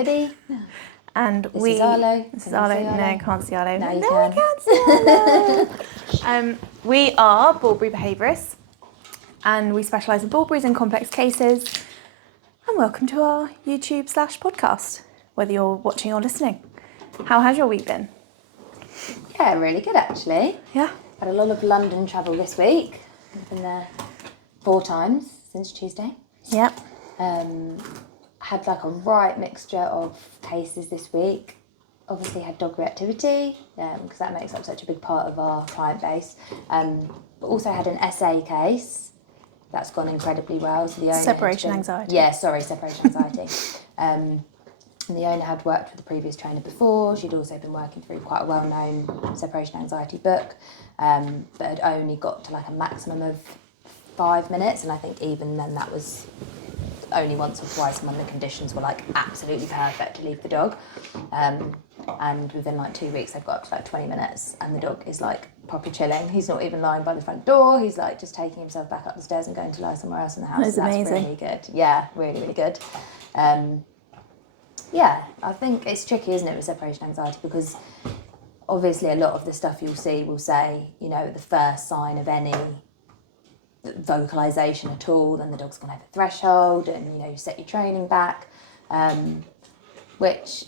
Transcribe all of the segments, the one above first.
Libbi. And This is Arlo. This is Arlo. No, can't see Arlo. No, you we can. see Arlo. We are Bullberry Behaviourists, and we specialise in Bullberries and complex cases. And welcome to our YouTube/podcast, whether you're watching or listening. How has your week been? Yeah, really good actually. Yeah. Had a lot of London travel this week. I've been there 4 times since Tuesday. Yep. Had like a right mixture of cases this week. Obviously had dog reactivity, because that makes up such a big part of our client base. But also had an SA case. That's gone incredibly well. So the owner Separation anxiety. Yeah, sorry, separation anxiety. And the owner had worked with the previous trainer before. She'd also been working through quite a well-known separation anxiety book, but had only got to like a maximum of 5 minutes. And I think even then that was only once or twice when the conditions were like absolutely perfect to leave the dog. And within like 2 weeks, they've got up to like 20 minutes and the dog is like proper chilling. He's not even lying by the front door. He's like just taking himself back up the stairs and going to lie somewhere else in the house. That's amazing. Really good. Yeah, really, really good. Yeah, I think it's tricky, isn't it, with separation anxiety, because obviously a lot of the stuff you'll see will say, you know, the first sign of any vocalisation at all, then the dog's going to have a threshold and, you know, you set your training back, which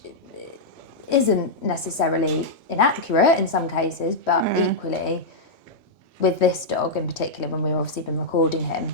isn't necessarily inaccurate in some cases, but equally with this dog in particular, when we've obviously been recording him,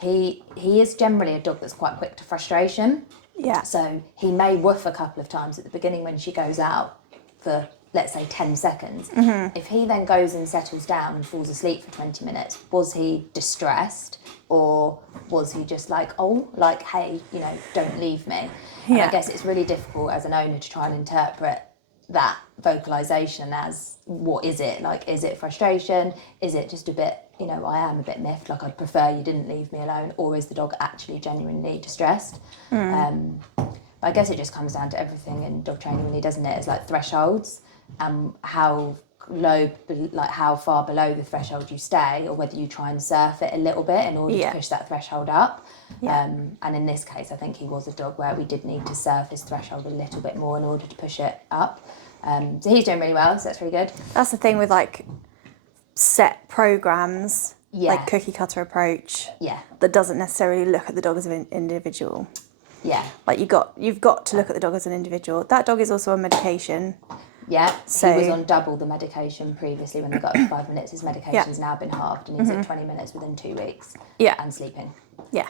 he is generally a dog that's quite quick to frustration. Yeah. So he may woof a couple of times at the beginning when she goes out for, let's say, 10 seconds. If he then goes and settles down and falls asleep for 20 minutes, was he distressed, or was he just like, oh, like, hey, you know, don't leave me? And I guess it's really difficult as an owner to try and interpret that vocalisation as, what is it? Like, is it frustration? Is it just a bit, you know, I am a bit miffed, like I'd prefer you didn't leave me alone, or is the dog actually genuinely distressed? But I guess it just comes down to everything in dog training, really, doesn't it? It's like thresholds and how low, like how far below the threshold you stay, or whether you try and surf it a little bit in order to push that threshold up. And in this case, I think he was a dog where we did need to surf his threshold a little bit more in order to push it up. So he's doing really well, so that's really good. That's the thing with like set programs, like cookie cutter approach. Yeah. That doesn't necessarily look at the dog as an individual. Yeah. Like you've got to look at the dog as an individual. That dog is also on medication. Yeah, so he was on double the medication previously when they got up to 5 minutes. His medication's now been halved and he's at 20 minutes within 2 weeks. Yeah. And sleeping. Yeah.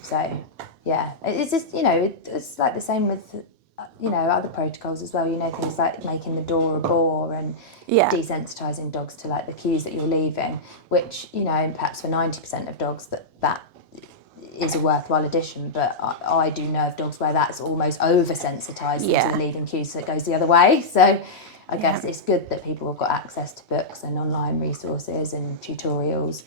So, yeah, it's just, you know, it's like the same with, you know, other protocols as well. You know, things like making the door a bore and desensitising dogs to like the cues that you're leaving, which, you know, perhaps for 90% of dogs that is a worthwhile addition, but I do know of dogs where that's almost oversensitised to the leaving cues, so it goes the other way. So I guess it's good that people have got access to books and online resources and tutorials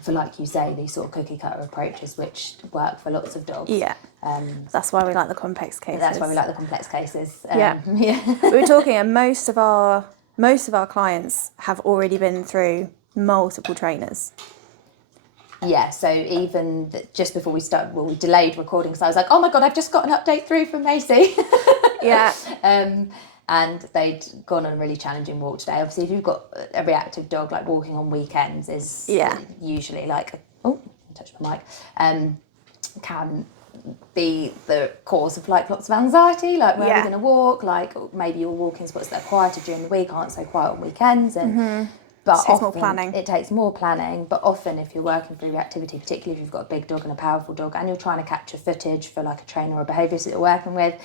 for, like you say, these sort of cookie cutter approaches which work for lots of dogs. Yeah. That's why we like the complex cases. That's why we like the complex cases. We were talking, and most of our clients have already been through multiple trainers. Yeah, so even just before we started, we delayed recording, so I was like, oh my God, I've just got an update through from Macy. Yeah. And they'd gone on a really challenging walk today. Obviously, if you've got a reactive dog, like walking on weekends is usually like, oh, I touched my mic, can be the cause of like lots of anxiety, like where are we going to walk, like maybe you're walking spots that are quieter during the week aren't so quiet on weekends, and but it takes more planning. It takes more planning, but often if you're working through reactivity, particularly if you've got a big dog and a powerful dog and you're trying to capture footage for like a trainer or a behaviourist that you're working with,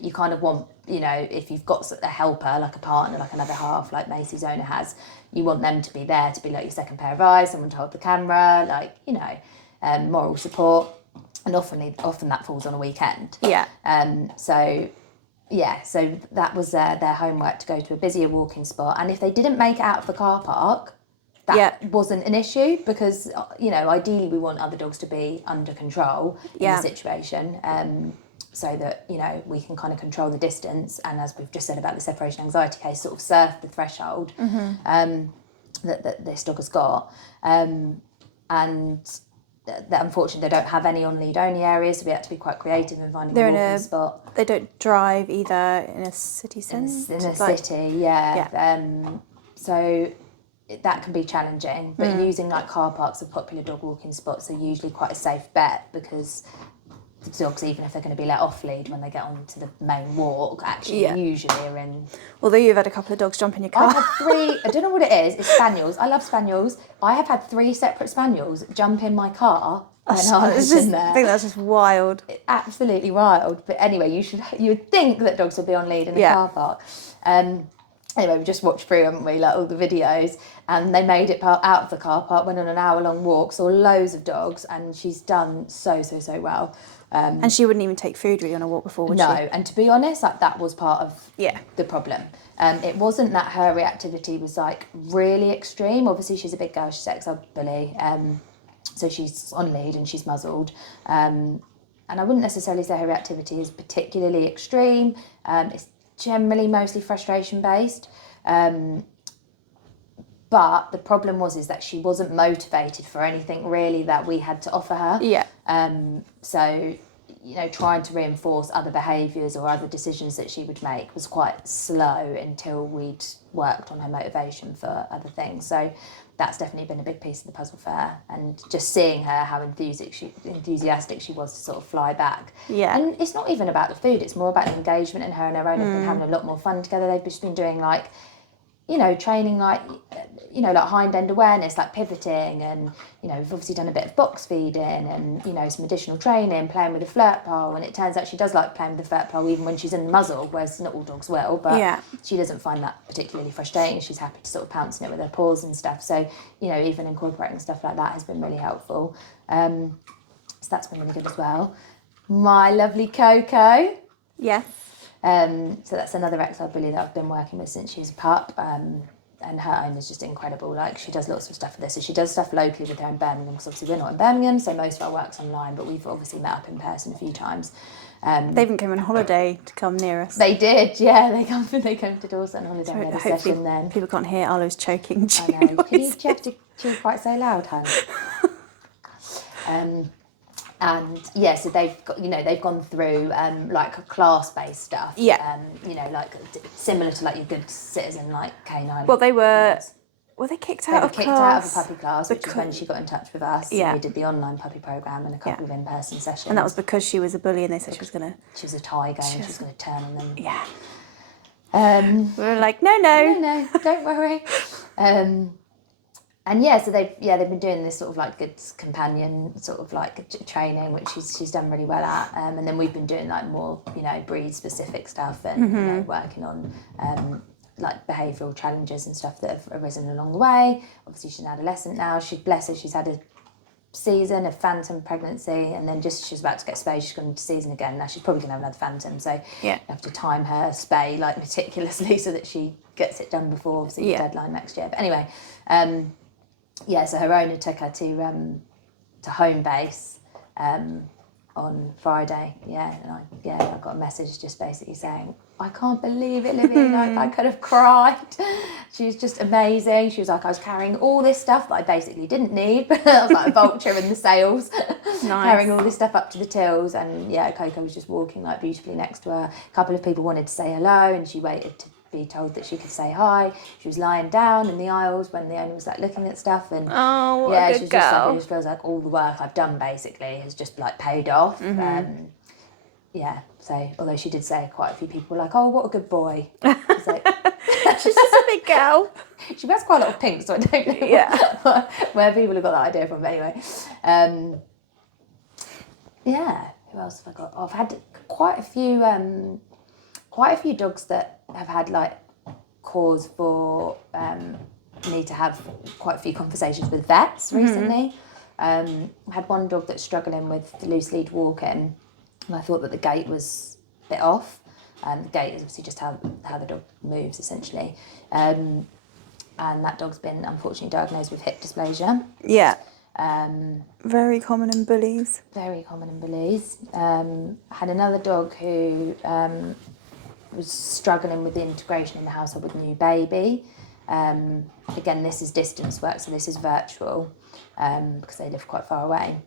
you kind of want, you know, if you've got a helper, like a partner, like another half, like Macy's owner has, you want them to be there to be like your second pair of eyes, someone to hold the camera, like, you know, moral support, and often that falls on a weekend. Yeah. So that was their homework, to go to a busier walking spot. And if they didn't make it out of the car park, that wasn't an issue, because, you know, ideally we want other dogs to be under control in the situation, so that, you know, we can kind of control the distance. And as we've just said about the separation anxiety case, sort of surf the threshold that this dog has got. And that unfortunately they don't have any on lead only areas, so we had to be quite creative in finding a walking spot. They don't drive either in a city centre. In a city, so that can be challenging, but using like car parks of popular dog walking spots are usually quite a safe bet, because the dogs, even if they're going to be let off lead when they get onto the main walk, actually usually are in. Although you've had a couple of dogs jump in your car. I've had 3, I don't know what it is, it's spaniels. I love spaniels. I have had 3 separate spaniels jump in my car when I was in there. I think that's just wild. Absolutely wild. But anyway, you would think that dogs would be on lead in a car park. Anyway, we just watched through, haven't we, like all the videos, and they made it out of the car park, went on an hour-long walk, saw loads of dogs, and she's done so well. And she wouldn't even take food really on a walk before, would she? No, and to be honest, like that was part of the problem. It wasn't that her reactivity was like really extreme. Obviously, she's a big girl, she's ex bully, so she's on lead and she's muzzled. And I wouldn't necessarily say her reactivity is particularly extreme. It's generally mostly frustration based. But the problem is that she wasn't motivated for anything really that we had to offer her. So, you know, trying to reinforce other behaviours or other decisions that she would make was quite slow until we'd worked on her motivation for other things. So that's definitely been a big piece of the puzzle for her. And just seeing her, how enthusiastic she was to sort of fly back. And it's not even about the food, it's more about the engagement in her and her own. Have been having a lot more fun together. They've just been doing like, you know, training like, you know, like hind end awareness, like pivoting, and, you know, we've obviously done a bit of box feeding and, you know, some additional training, playing with a flirt pole, and it turns out she does like playing with the flirt pole even when she's in the muzzle, whereas not all dogs will, but she doesn't find that particularly frustrating. She's happy to sort of pounce on it with her paws and stuff. So, you know, even incorporating stuff like that has been really helpful. So that's been really good as well. My lovely Coco. Yes. So that's another ex-hard bully that I've been working with since she was a pup, and her own is just incredible. Like, she does lots of stuff with this. So she does stuff locally with her in Birmingham, because obviously we're not in Birmingham, so most of our work's online, but we've obviously met up in person a few times. They even came on holiday to come near us. They did, yeah. They came to Dorset on holiday. We had a session then. People can't hear Arlo's choking. I know. Do you have to chew quite so loud, hon? And yeah, so they've got, you know, they've gone through like class-based stuff. You know, like similar to like your good citizen, like canine. Well, they were they kicked out of class? Kicked out of a puppy class, which is when she got in touch with us. Yeah. We did the online puppy program and a couple of in-person sessions. And that was because she was a bully, and they said she was a tiger, and she was gonna turn on them. Yeah. We were like, no, don't worry. And yeah, so they've been doing this sort of like good companion sort of like training, which she's done really well at. And then we've been doing like more, you know, breed specific stuff, and you know, working on like behavioural challenges and stuff that have arisen along the way. Obviously, she's an adolescent now. Bless her, she's had a season of phantom pregnancy, and then just she's about to get spayed. She's gone into season again. Now she's probably going to have another phantom, so you have to time her spay like meticulously so that she gets it done before obviously the deadline next year. But anyway. So her owner took her to home base on Friday. And I got a message just basically saying, I can't believe it, Libby. Like, I could have cried. She was just amazing. She was like, I was carrying all this stuff that I basically didn't need, but I was like a vulture in the sails, carrying all this stuff up to the tills. And Coco was just walking like beautifully next to her. A couple of people wanted to say hello, and she waited to be told that she could say hi. She was lying down in the aisles when the owner was like looking at stuff, and what a good she was girl. just like, it just feels like all the work I've done basically has just like paid off. So although she did say quite a few people were like, oh, what a good boy. She's like, she's just a big girl. She wears quite a lot of pink, so I don't know where people have got that idea from. But anyway, who else have I got? I've had quite a few dogs that have had like cause for me to have quite a few conversations with vets recently. I had one dog that's struggling with loose lead walking, and I thought that the gait was a bit off. The gait is obviously just how the dog moves essentially, and that dog's been unfortunately diagnosed with hip dysplasia. Very common in bullies. Very common in bullies. I had another dog who was struggling with the integration in the household with a new baby. Again, this is distance work, so this is virtual, because they live quite far away.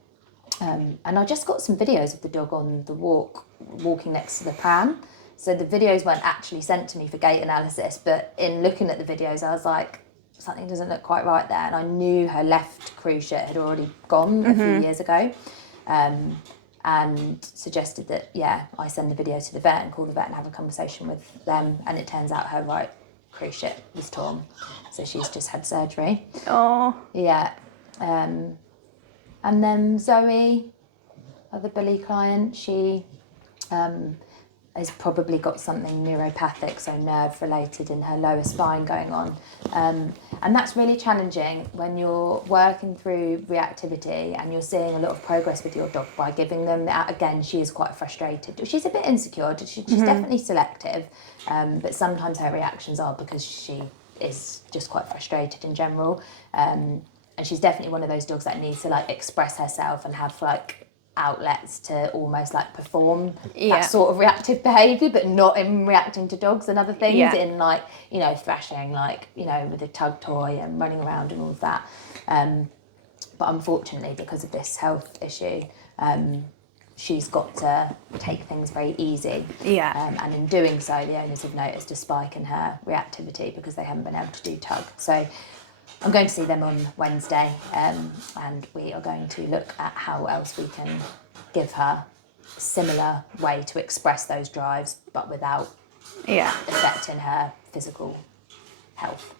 And I just got some videos of the dog on the walking next to the pram. So the videos weren't actually sent to me for gait analysis, but in looking at the videos, I was like, something doesn't look quite right there. And I knew her left cruciate had already gone a few years ago. And suggested that, I send the video to the vet and call the vet and have a conversation with them. And it turns out her right cruciate was torn. So she's just had surgery. Oh. Yeah. And then Zoe, other bully client, she has probably got something neuropathic, so nerve related in her lower spine going on. And that's really challenging when you're working through reactivity and you're seeing a lot of progress with your dog by giving them that. Again, she is quite frustrated. She's a bit insecure, she's definitely selective, but sometimes her reactions are because she is just quite frustrated in general. And she's definitely one of those dogs that needs to like express herself and have like outlets to almost like perform that sort of reactive behaviour, but not in reacting to dogs and other things, in like, you know, thrashing, like, you know, with a tug toy and running around and all of that. But unfortunately, because of this health issue, she's got to take things very easy. And in doing so, the owners have noticed a spike in her reactivity because they haven't been able to do tug. So I'm going to see them on Wednesday, and we are going to look at how else we can give her a similar way to express those drives, but without affecting her physical health.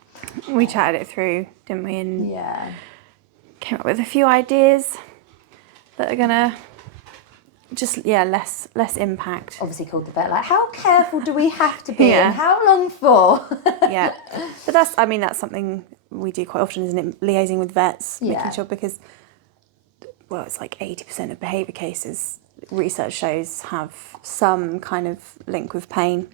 We chatted it through, didn't we? And came up with a few ideas that are gonna just less impact. Obviously called the vet, like, how careful do we have to be and how long for? But that's something we do quite often, isn't it? Liaising with vets, making sure, because it's like 80% of behaviour cases, research shows, have some kind of link with pain.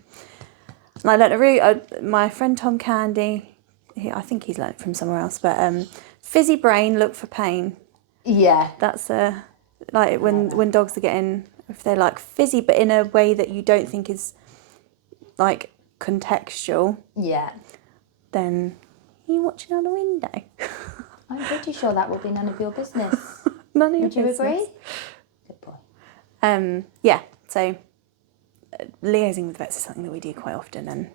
And I learned my friend Tom Candy, I think he's learned it from somewhere else, but fizzy brain, look for pain. That's like when dogs are getting, if they're like fizzy but in a way that you don't think is like contextual, then you're watching out the window. I'm pretty sure that will be none of your business. None of your business. Would you agree? Good boy. So liaising with vets is something that we do quite often, and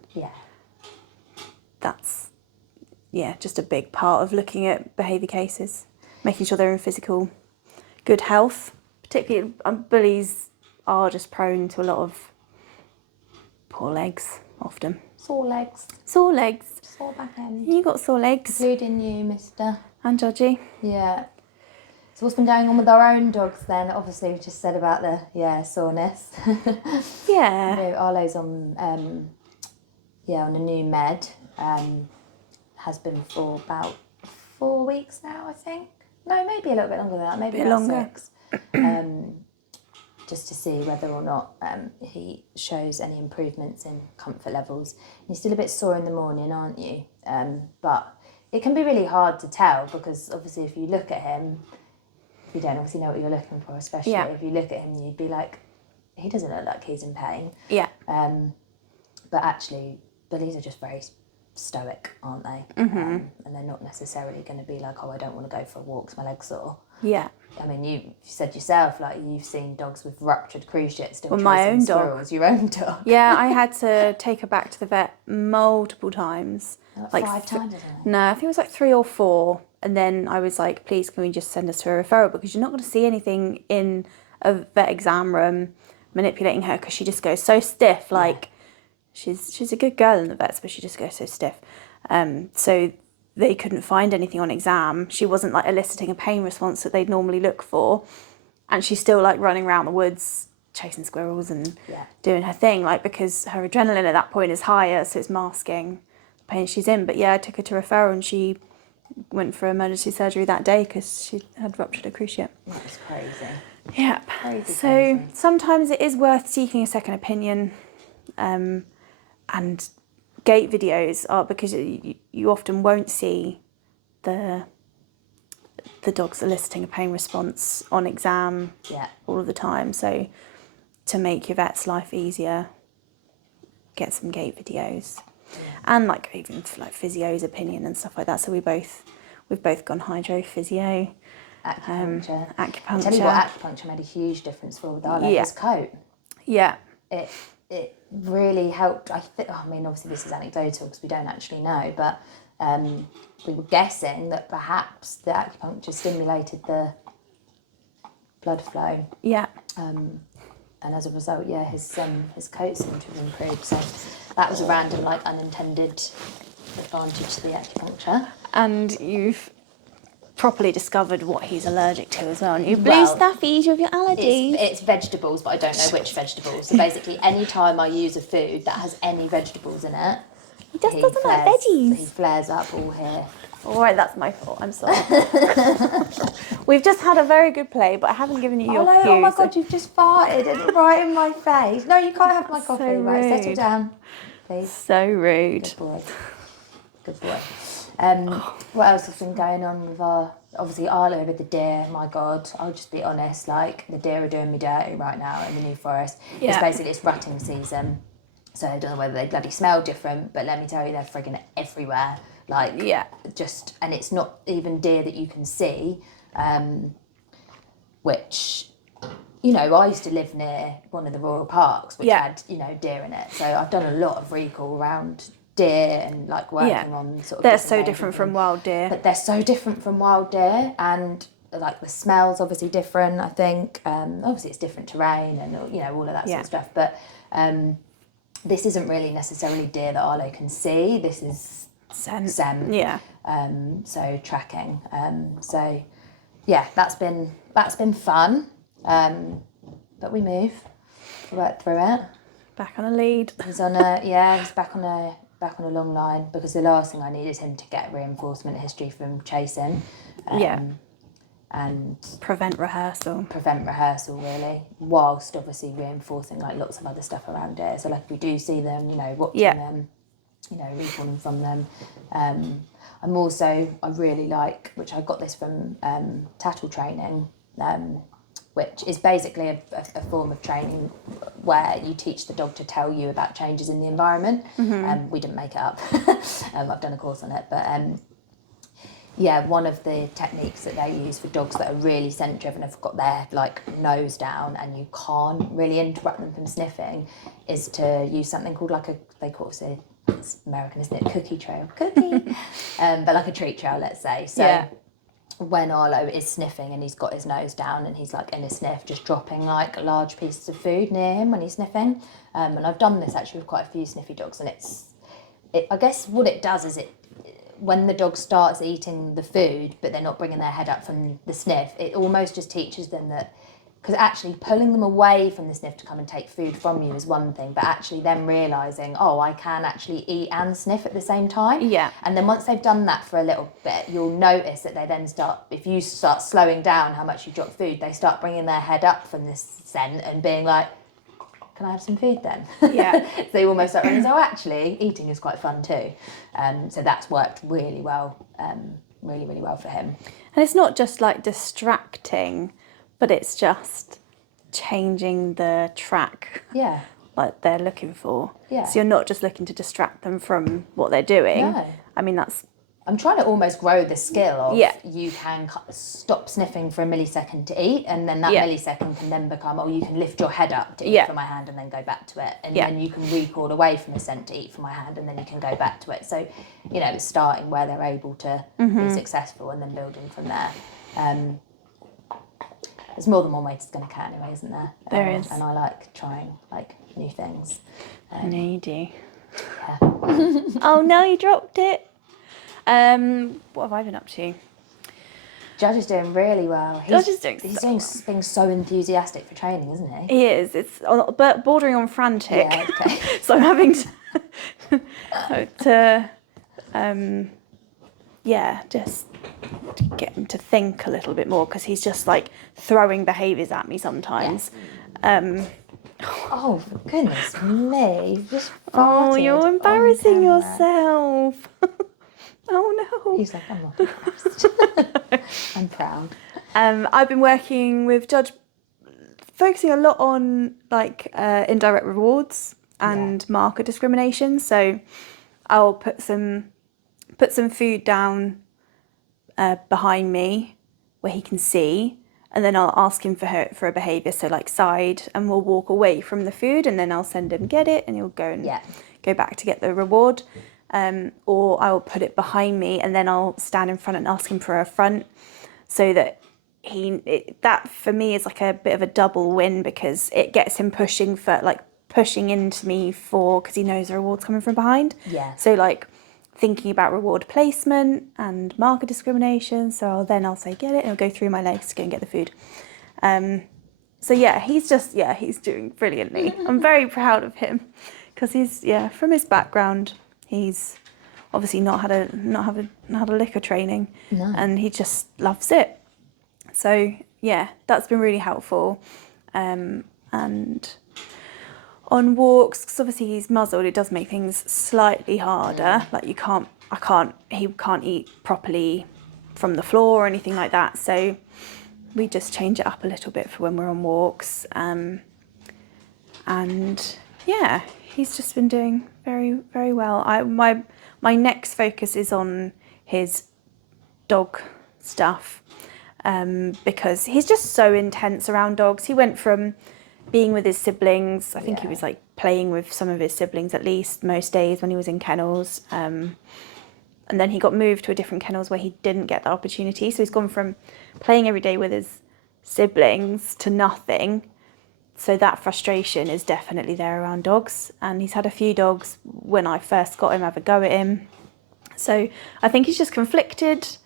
that's just a big part of looking at behaviour cases, making sure they're in physical good health. Particularly, bullies are just prone to a lot of poor legs often. Sore legs. Sore Back end. You got sore legs. Including you, mister. And Georgie. Yeah. So what's been going on with our own dogs then? Obviously we just said about the soreness. Arlo's on on a new med. Has been for about 4 weeks now, I think. No, maybe a little bit longer than that, maybe about longer. 6. Just to see whether or not he shows any improvements in comfort levels. You're still a bit sore in the morning, aren't you? But it can be really hard to tell, because obviously if you look at him, you don't obviously know what you're looking for, especially if you look at him, you'd be like, he doesn't look like he's in pain. But actually, bullies are just very stoic, aren't they? And they're not necessarily going to be like, oh, I don't want to go for a walk because my leg's sore. I mean, you said yourself, like, you've seen dogs with ruptured cruciates still chasing my own squirrels. dog. Your own dog. I had to take her back to the vet multiple times. Like 5 times, isn't it? No, I think it was like 3 or 4. And then I was like, please, can we just send us to a referral? Because you're not going to see anything in a vet exam room manipulating her, because she just goes so stiff. Like, she's a good girl in the vets, but she just goes so stiff. So they couldn't find anything on exam. She wasn't like eliciting a pain response that they'd normally look for. And she's still like running around the woods, chasing squirrels and doing her thing, like, because her adrenaline at that point is higher, so it's masking the pain she's in. But I took her to referral and she went for emergency surgery that day because she had ruptured a cruciate. That's crazy. Crazy. Sometimes it is worth seeking a second opinion, and gait videos are, because you often won't see the dogs eliciting a pain response on exam all of the time. So to make your vet's life easier, get some gait videos. And like even for like physio's opinion and stuff like that. So we've both gone hydro physio. Acupuncture. I Acupuncture. tell you what, acupuncture made a huge difference for Arlo, Yeah. his coat. Yeah. It really helped. I mean, obviously this is anecdotal because we don't actually know, but we were guessing that perhaps the acupuncture stimulated the blood flow. Yeah. And as a result, his coat seemed to have improved. So that was a random, like, unintended advantage to the acupuncture. And you've properly discovered what he's allergic to as well. And you blue Well, stuffies with your allergies. It's vegetables, but I don't know which vegetables. So basically, any time I use a food that has any vegetables in it, He just doesn't like veggies. He flares up all here. All right, that's my fault. I'm sorry. We've just had a very good play, but I haven't given you your cues. Oh my God, you've just farted right in my face. No, you can't have my coffee. So Right, settle rude. down, please. So rude. Good boy. Good boy. What else has been going on with obviously Arlo with the deer? My God, I'll just be honest, like, the deer are doing me dirty right now in the New Forest. Yeah. It's rutting season, so I don't know whether they bloody smell different, but let me tell you, they're frigging everywhere. Like, and it's not even deer that you can see, which, you know, I used to live near one of the royal parks, which had, you know, deer in it. So I've done a lot of recall around deer and, like, working on sort of... They're so different from wild deer. But they're so different from wild deer, and, like, the smell's obviously different, I think. Obviously it's different terrain and, you know, all of that sort of stuff. But this isn't really necessarily deer that Arlo can see. This is SEM. Yeah. So tracking. So yeah, that's been fun. But we worked through it. Back on a lead. He's back on a long line, because the last thing I need is him to get reinforcement history from chasing. And prevent rehearsal really, whilst obviously reinforcing, like, lots of other stuff around it. So, like, if we do see them, you know, watching them, you know, recalling from them. I really like, which I got this from tattle training, which is basically a form of training where you teach the dog to tell you about changes in the environment. We didn't make it up. I've done a course on it, but one of the techniques that they use for dogs that are really scent driven, have got their, like, nose down and you can't really interrupt them from sniffing, is to use something called, like, it's American, isn't it? Cookie trail. But like a treat trail, let's say. So when Arlo is sniffing and he's got his nose down and he's, like, in a sniff, just dropping, like, large pieces of food near him when he's sniffing. And I've done this actually with quite a few sniffy dogs, and I guess what it does is when the dog starts eating the food but they're not bringing their head up from the sniff, it almost just teaches them that, because actually pulling them away from the sniff to come and take food from you is one thing, but actually them realising, oh, I can actually eat and sniff at the same time. Yeah. And then once they've done that for a little bit, you'll notice that they then if you start slowing down how much you drop food, they start bringing their head up from this scent and being like, can I have some food then? Yeah. So they almost start realising, oh, actually, eating is quite fun too. So that's worked really well, really, really well for him. And it's not just, like, distracting, but it's just changing the track like they're looking for. Yeah. So you're not just looking to distract them from what they're doing. No. I mean, I'm trying to almost grow the skill of you can stop sniffing for a millisecond to eat, and then that millisecond can then become, oh, you can lift your head up to eat from my hand and then go back to it. And then you can recall away from the scent to eat from my hand and then you can go back to it. So, you know, it's starting where they're able to be successful and then building from there. There's more than one way to skin a cat anyway, isn't there? There is. And I like trying, like, new things. I know you do. Yeah. Oh no, you dropped it. What have I been up to? Judge is doing really well. He's being so enthusiastic for training, isn't he? He is. It's bordering on frantic. Yeah, okay. So I'm having to just to get him to think a little bit more, because he's just, like, throwing behaviours at me sometimes. Oh, for goodness me. You've just Oh, farted you're on embarrassing camera. yourself. Oh no. He's like, I'm not embarrassed. I'm proud. I've been working with Judge, focusing a lot on, like, indirect rewards and marker discrimination. So I'll put some food down behind me, where he can see, and then I'll ask him for a behaviour, so like side, and we'll walk away from the food, and then I'll send him get it, and he'll go back to get the reward. Or I'll put it behind me, and then I'll stand in front and ask him for a front, so that that for me is like a bit of a double win, because it gets him pushing into me because he knows the reward's coming from behind. Yeah. So like thinking about reward placement and marker discrimination. So I'll say get it, and I'll go through my legs to go and get the food. So yeah, he's doing brilliantly. I'm very proud of him, because he's from his background, he's obviously not had a liquor training, and he just loves it. So yeah, that's been really helpful. And on walks, because obviously he's muzzled, it does make things slightly harder. Like he can't eat properly from the floor or anything like that. So we just change it up a little bit for when we're on walks. And yeah, he's just been doing very, very well. My next focus is on his dog stuff, because he's just so intense around dogs. He went from being with his siblings, I think he was like playing with some of his siblings at least most days when he was in kennels, and then he got moved to a different kennels where he didn't get the opportunity. So he's gone from playing every day with his siblings to nothing. So that frustration is definitely there around dogs, and he's had a few dogs when I first got him have a go at him. So I think he's just conflicted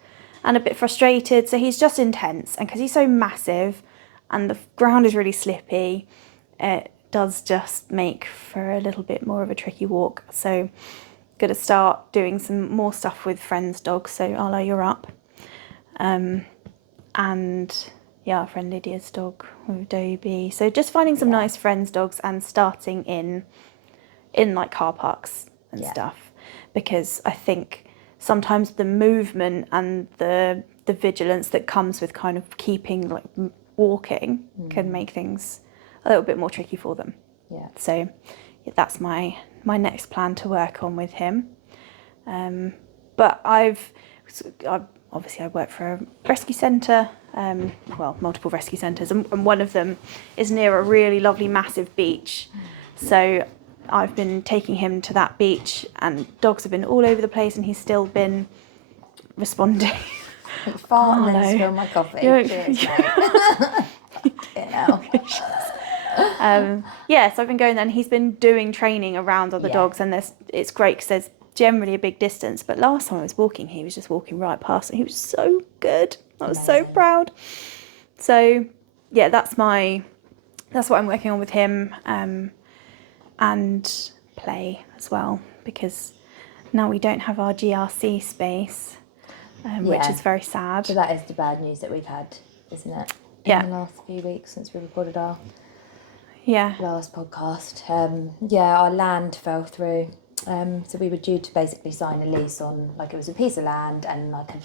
and a bit frustrated. So he's just intense, and because he's so massive and the ground is really slippy, it does just make for a little bit more of a tricky walk. So going to start doing some more stuff with friends' dogs. So Arlo, you're up. And yeah, our friend Lydia's dog with Dobie. So just finding some nice friends' dogs and starting in like car parks and stuff, because I think sometimes the movement and the vigilance that comes with kind of keeping like walking can make things a little bit more tricky for them. Yeah. So that's my next plan to work on with him. But I've obviously I work for a rescue centre, multiple rescue centres, and one of them is near a really lovely massive beach. So I've been taking him to that beach, and dogs have been all over the place, and he's still been responding. Fart and then spill my coffee. Cheers, mate. So I've been going there, and he's been doing training around other dogs, and it's great because there's generally a big distance. But last time I was walking, he was just walking right past, and he was so good. I was so proud. So yeah, that's what I'm working on with him, and play as well, because now we don't have our GRC space, which is very sad. So that is the bad news that we've had, isn't it? In the last few weeks since we recorded our last podcast. Our land fell through. So we were due to basically sign a lease on, like, it was a piece of land and like a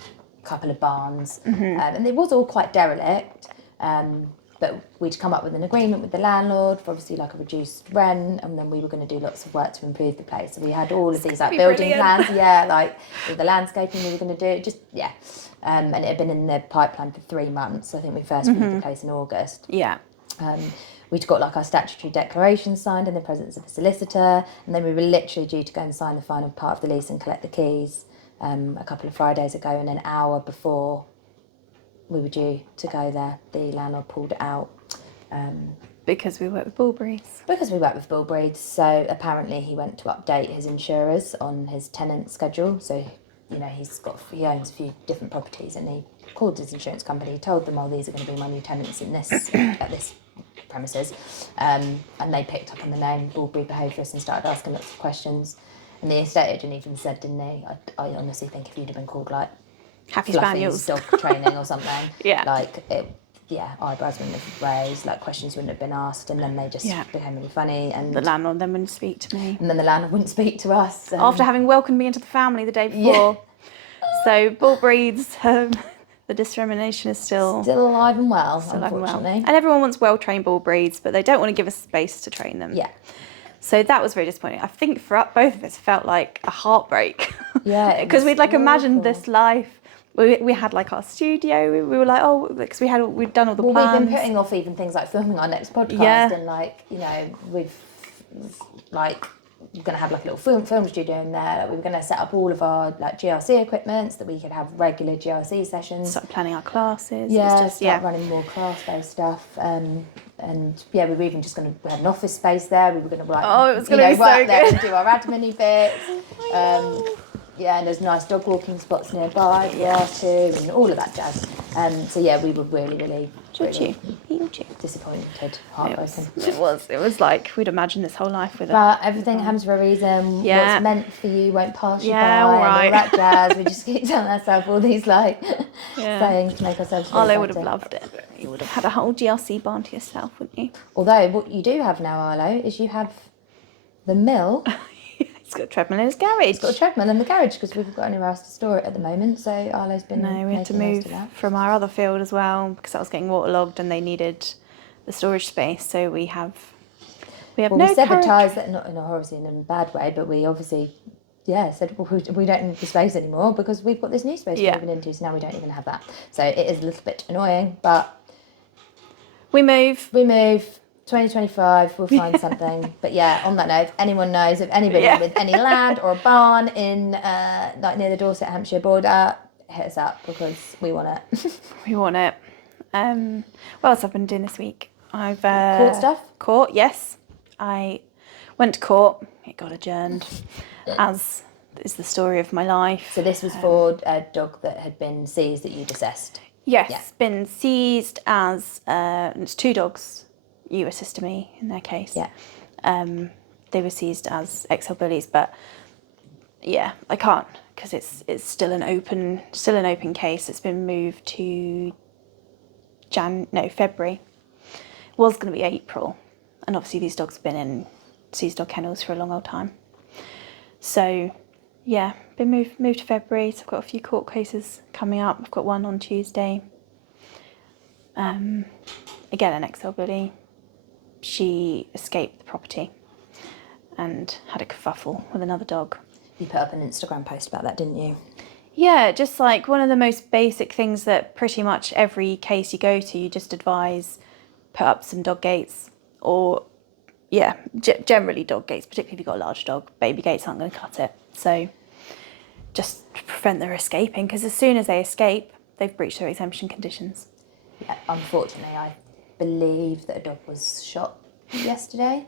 couple of barns, and it was all quite derelict, but we'd come up with an agreement with the landlord for obviously like a reduced rent, and then we were going to do lots of work to improve the place. So we had all of these like building plans, like with the landscaping we were going to do, and it had been in the pipeline for 3 months. I think we first moved the place in August. We'd got like our statutory declaration signed in the presence of a solicitor, and then we were literally due to go and sign the final part of the lease and collect the keys a couple of Fridays ago, and an hour before we were due to go there, the landlord pulled it out. Because we work with bull breeds. So apparently he went to update his insurers on his tenant schedule. So, he owns a few different properties, and he called his insurance company, told them, these are going to be my new tenants in this at this premises, and they picked up on the name bull breed behaviourist and started asking lots of questions. And the estate agent even said, didn't they? I honestly think if you'd have been called like Happy Fluffy's Spaniels dog training or something, eyebrows wouldn't have raised, like questions wouldn't have been asked, and then they just became really funny. And the landlord then wouldn't speak to me. And then the landlord wouldn't speak to us. After having welcomed me into the family the day before. So bull breeds, the discrimination is still alive and well, unfortunately. And everyone wants well-trained bull breeds, but they don't want to give us space to train them. So that was very disappointing. I think for both of us, it felt like a heartbreak. Because we'd imagined this life We had like our studio. We were like, oh, because we'd done all the plans. We've been putting off even things like filming our next podcast, and like, you know, we've like, we're going to have like a little film studio in there. We were going to set up all of our like GRC equipment so that we could have regular GRC sessions. Start planning our classes. Yeah, start running more class-based stuff. And yeah, we were even just going to have an office space there. We were going to it was going to be so work there good. and do our admin bits. Yeah, and there's nice dog walking spots nearby for us too, and all of that jazz. So yeah, we were really disappointed, heartbroken. It was like we'd imagined this whole life with it. But everything happens for a reason. Yeah. What's meant for you won't pass you by, all right. and all that jazz. We just keep telling ourselves all these like sayings to make ourselves feel Arlo would have better. loved it. You would have had a whole GRC barn to yourself, wouldn't you? Although what you do have now, Arlo, is you have the mill. He's got a treadmill in his garage. He's got a treadmill in the garage because we've got anywhere else to store it at the moment. So Arlo's been we had to move from our other field as well because that was getting waterlogged and they needed the storage space. So we have we sabotaged that, not obviously in a bad way, but we obviously said we don't need the space anymore because we've got this new space we're moving into. So now we don't even have that. So it is a little bit annoying, but we move. 2025, we'll find something. But yeah, on that note, if anyone knows of anybody with any land or a barn in like near the Dorset Hampshire border, hit us up because we want it. We want it. What else I've been doing this week? I've court stuff. Court, yes. I went to court. It got adjourned, as is the story of my life. So this was for a dog that had been seized that you'd assessed. Yes, been seized as it's 2 dogs. You assisted me in their case. Yeah. They were seized as XL bullies, but yeah, I can't because it's still an open case. It's been moved to February. Was going to be April, and obviously these dogs have been in seized dog kennels for a long old time. So yeah, been moved to February. So I've got a few court cases coming up. I've got one on Tuesday. Again, an XL bully. She escaped the property and had a kerfuffle with another dog. You put up an Instagram post about that, didn't you? Yeah, just like one of the most basic things that pretty much every case you go to, you just advise put up some dog gates or, generally dog gates, particularly if you've got a large dog. Baby gates aren't going to cut it. So just to prevent their escaping, because as soon as they escape, they've breached their exemption conditions. Yeah, unfortunately, I believe that a dog was shot yesterday.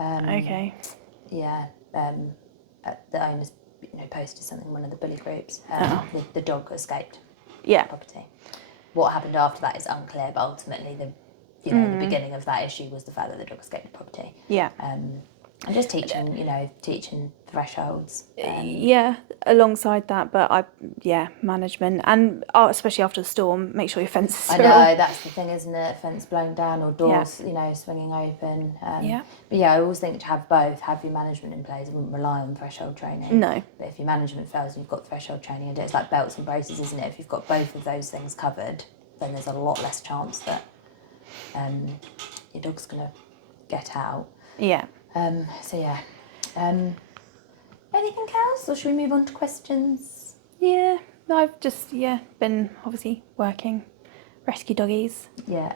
Okay. Yeah, the owners posted something in one of the bully groups. The dog escaped the property. What happened after that is unclear, but ultimately the beginning of that issue was the fact that the dog escaped the property. Yeah. And just teaching thresholds. Alongside that, but management and especially after the storm, make sure your fences are I know, that's the thing, isn't it? Fence blown down or doors, swinging open. But yeah, I always think to have both, have your management in place. I wouldn't rely on threshold training. No. But if your management fails and you've got threshold training, and it's like belts and braces, isn't it? If you've got both of those things covered, then there's a lot less chance that your dog's going to get out. Yeah. Anything else, or should we move on to questions? Yeah, I've just been obviously working, rescue doggies. Yeah.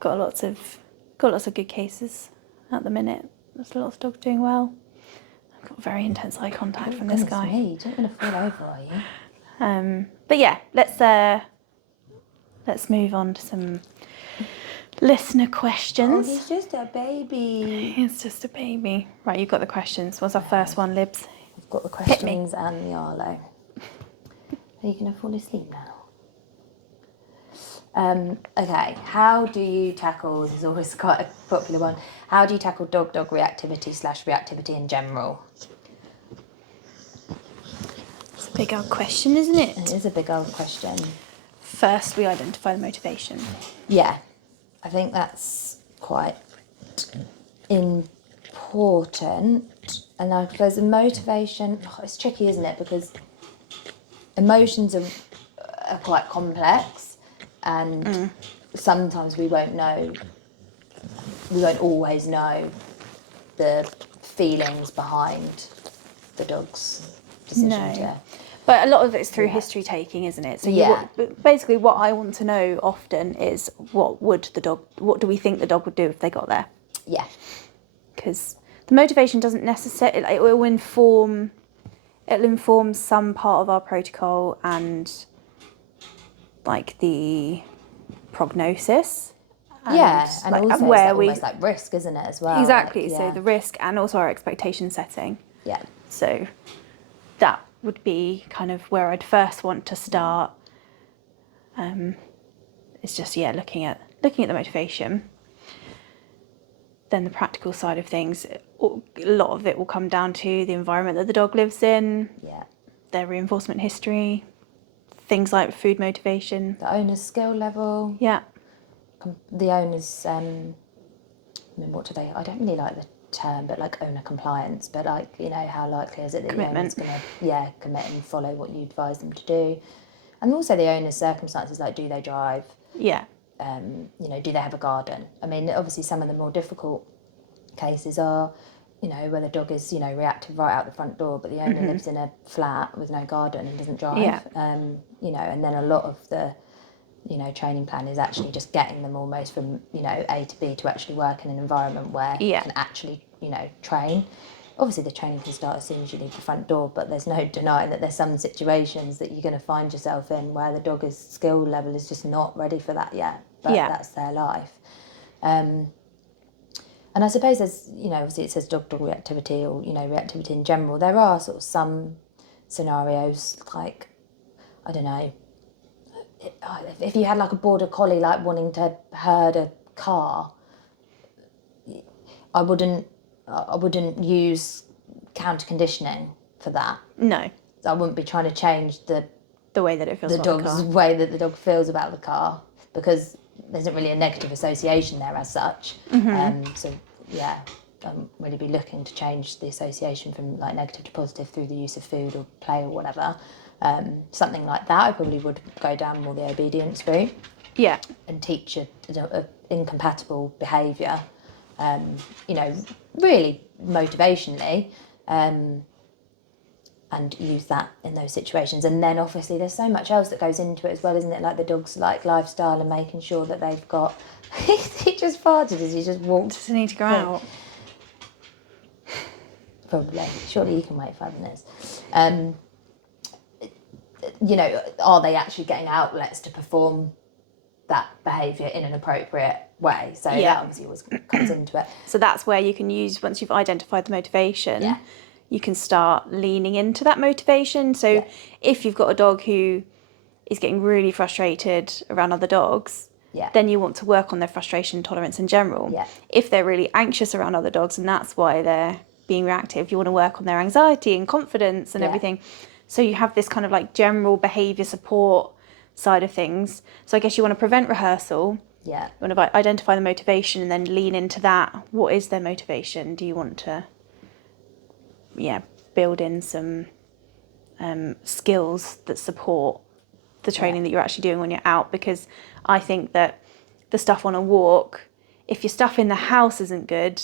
Got lots of good cases at the minute. There's lots of dogs doing well. I've got very intense eye contact from this guy. Me, you don't want to fall over, are you? But yeah, let's move on to some listener questions. Oh, he's just a baby. He's just a baby. Right, you've got the questions. What's our first one, Libs? I've got the questions and the Arlo. Are you going to fall asleep now? Okay, how do you tackle, this is always quite a popular one, how do you tackle dog reactivity in general? It's a big old question, isn't it? It is a big old question. First, we identify the motivation. Yeah, I think that's quite important. And I suppose the motivation, it's tricky, isn't it? Because emotions are quite complex, and sometimes we won't always know the feelings behind the dog's decision to But a lot of it's through Yeah. history taking, isn't it? So Yeah. basically what I want to know often is what do we think the dog would do if they got there? Yeah. Because the motivation doesn't necessarily, it will inform some part of our protocol and like the prognosis. And also where it's like almost like risk, isn't it, as well? Exactly. Like, So the risk and also our expectation setting. Yeah. So that would be kind of where I'd first want to start. It's just looking at the motivation. Then the practical side of things, a lot of it will come down to the environment that the dog lives in, their reinforcement history, things like food motivation, the owner's skill level. Yeah. The owner's what do they? I don't really like the term, but like owner compliance. But like, you know, how likely is it that Commitment. the owner's going to commit and follow what you advise them to do, and also the owner's circumstances, like do they drive? Yeah. You know, do they have a garden? I mean, obviously some of the more difficult cases are, you know, where the dog is, you know, reactive right out the front door, but the owner lives in a flat with no garden and doesn't drive. Yeah. You know, and then a lot of the, you know, training plan is actually just getting them almost from, you know, A to B to actually work in an environment where you can actually, you know, train. Obviously the training can start as soon as you leave the front door, but there's no denying that there's some situations that you're going to find yourself in where the dog's skill level is just not ready for that yet, but that's their life. And I suppose there's, you know, obviously it says dog-dog reactivity, or, you know, reactivity in general. There are sort of some scenarios, like, I don't know, if you had like a border collie like wanting to herd a car, I wouldn't use counter conditioning for that. No. I wouldn't be trying to change the way that it feels the about dog's the car. way that the dog feels about the car, because there isn't really a negative association there as such. So yeah, really be looking to change the association from like negative to positive through the use of food or play or whatever. Something like that, I probably would go down more the obedience route. Yeah. And teach a incompatible behaviour, you know, really motivationally, and use that in those situations. And then obviously there's so much else that goes into it as well, isn't it? Like the dog's like lifestyle and making sure that they've got. He just farted as he just walked. Does it need to go out? Probably. Surely you can wait 5 minutes. You know, are they actually getting outlets to perform that behaviour in an appropriate way? So that obviously always comes into it. So that's where you can use, once you've identified the motivation, you can start leaning into that motivation. So if you've got a dog who is getting really frustrated around other dogs, then you want to work on their frustration tolerance in general. If they're really anxious around other dogs and that's why they're being reactive, you want to work on their anxiety and confidence and everything. So you have this kind of like general behaviour support side of things. So I guess you want to prevent rehearsal. You want to identify the motivation and then lean into that. What is their motivation? Do you want to build in some skills that support the training that you're actually doing when you're out? Because I think that the stuff on a walk, if your stuff in the house isn't good,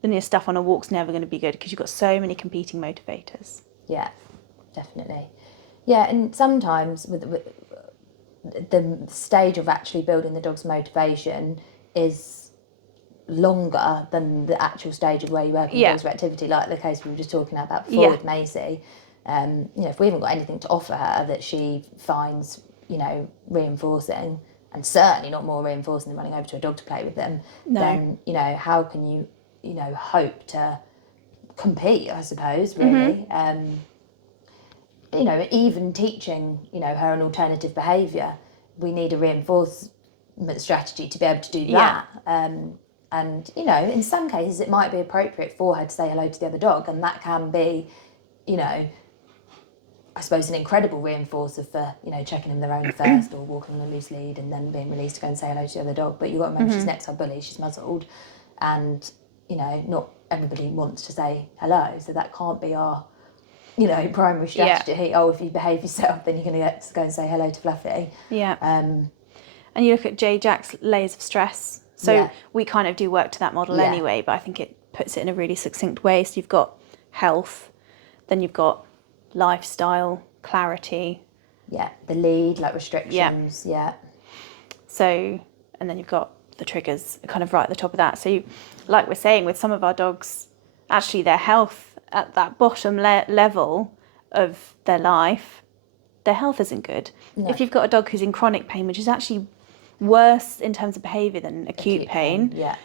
then your stuff on a walk's never going to be good, because you've got so many competing motivators. Yeah, definitely. Yeah, and sometimes with the stage of actually building the dog's motivation is longer than the actual stage of where you work on the dog's reactivity, like the case we were just talking about before with Maisie. You know, if we haven't got anything to offer her that she finds, you know, reinforcing, and certainly not more reinforcing than running over to a dog to play with them, then, you know, how can you, you know, hope to compete, I suppose, really. You know, even teaching, you know, her an alternative behaviour, we need a reinforcement strategy to be able to do that. And, you know, in some cases it might be appropriate for her to say hello to the other dog, and that can be, you know, I suppose an incredible reinforcer for, you know, checking them their own first or walking on a loose lead and then being released to go and say hello to the other dog. But you've got to remember she's next to a bully, she's muzzled, and, you know, not everybody wants to say hello, so that can't be our, you know, primary strategy. Oh, if you behave yourself, then you're going to get to go and say hello to Fluffy. And you look at J. Jack's layers of stress. So we kind of do work to that model anyway, but I think it puts it in a really succinct way. So you've got health, then you've got lifestyle, clarity. Yeah, the lead, like restrictions, yeah. So, and then you've got the triggers kind of right at the top of that. So, like we're saying, with some of our dogs, actually their health at that bottom level of their life, their health isn't good. No. If you've got a dog who's in chronic pain, which is actually worse in terms of behaviour than acute pain, yeah.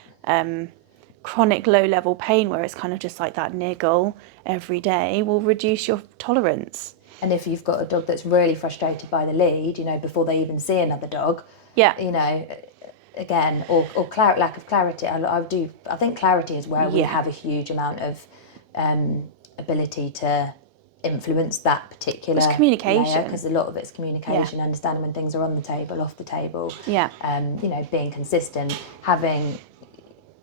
Chronic low-level pain where it's kind of just like that niggle every day will reduce your tolerance. And if you've got a dog that's really frustrated by the lead, you know, before they even see another dog, you know, again, or lack of clarity. I think clarity is where we have a huge amount of ability to influence that particular communication, because a lot of it's communication, understanding when things are on the table, off the table, you know, being consistent, having,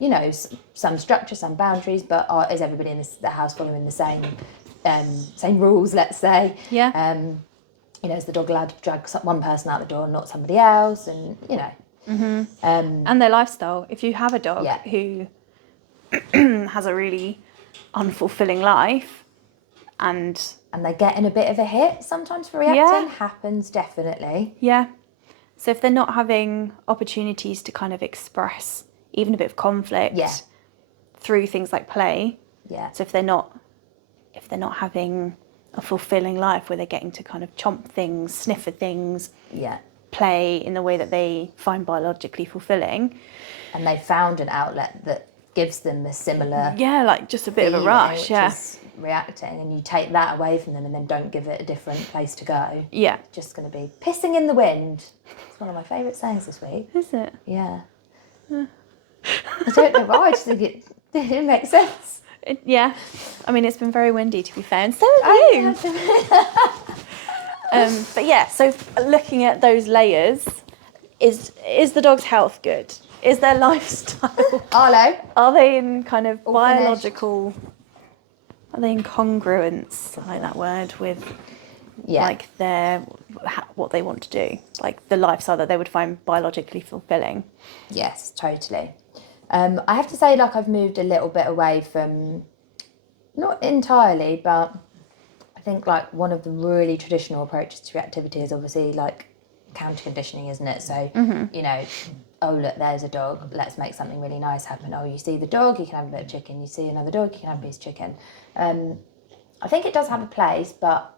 you know, some structure, some boundaries, but is everybody in the house following the same rules, let's say? You know, is the dog allowed to drag one person out the door and not somebody else? And, you know. And their lifestyle. If you have a dog who has a really unfulfilling life and they're getting a bit of a hit sometimes for reacting, happens definitely. Yeah. So if they're not having opportunities to kind of express even a bit of conflict through things like play. Yeah. So if they're not having a fulfilling life where they're getting to kind of chomp things, sniff at things, play in the way that they find biologically fulfilling. And they've found an outlet that gives them a similar like just a bit of a rush, which is reacting, and you take that away from them and then don't give it a different place to go. Yeah. It's just going to be pissing in the wind. It's one of my favourite sayings this week. Is it? Yeah. I don't know why, I just think it makes sense. I mean, it's been very windy, to be fair, and so have you. But yeah, so looking at those layers, is the dog's health good? Is their lifestyle? Arlo? Are they in kind of biological? Are they in congruence? I like that word with like what they want to do, like the lifestyle that they would find biologically fulfilling. Yes, totally. I have to say, like, I've moved a little bit away from, not entirely, but I think like one of the really traditional approaches to reactivity is obviously like counter conditioning, isn't it? So, you know, oh look, there's a dog, let's make something really nice happen. Oh, you see the dog, you can have a bit of chicken. You see another dog, you can have a piece of chicken. I think it does have a place, but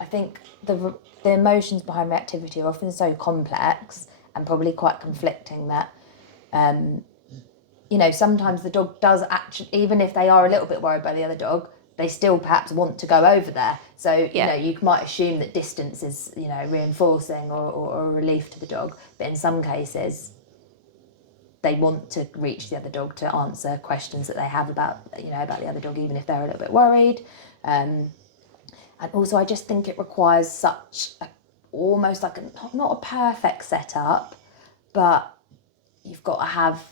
I think the emotions behind reactivity are often so complex and probably quite conflicting that you know, sometimes the dog does actually, even if they are a little bit worried by the other dog, they still perhaps want to go over there. So, you know, you might assume that distance is, you know, reinforcing or a relief to the dog. But in some cases, they want to reach the other dog to answer questions that they have about, you know, about the other dog, even if they're a little bit worried. And also, I just think it requires such almost like not a perfect setup, but you've got to have,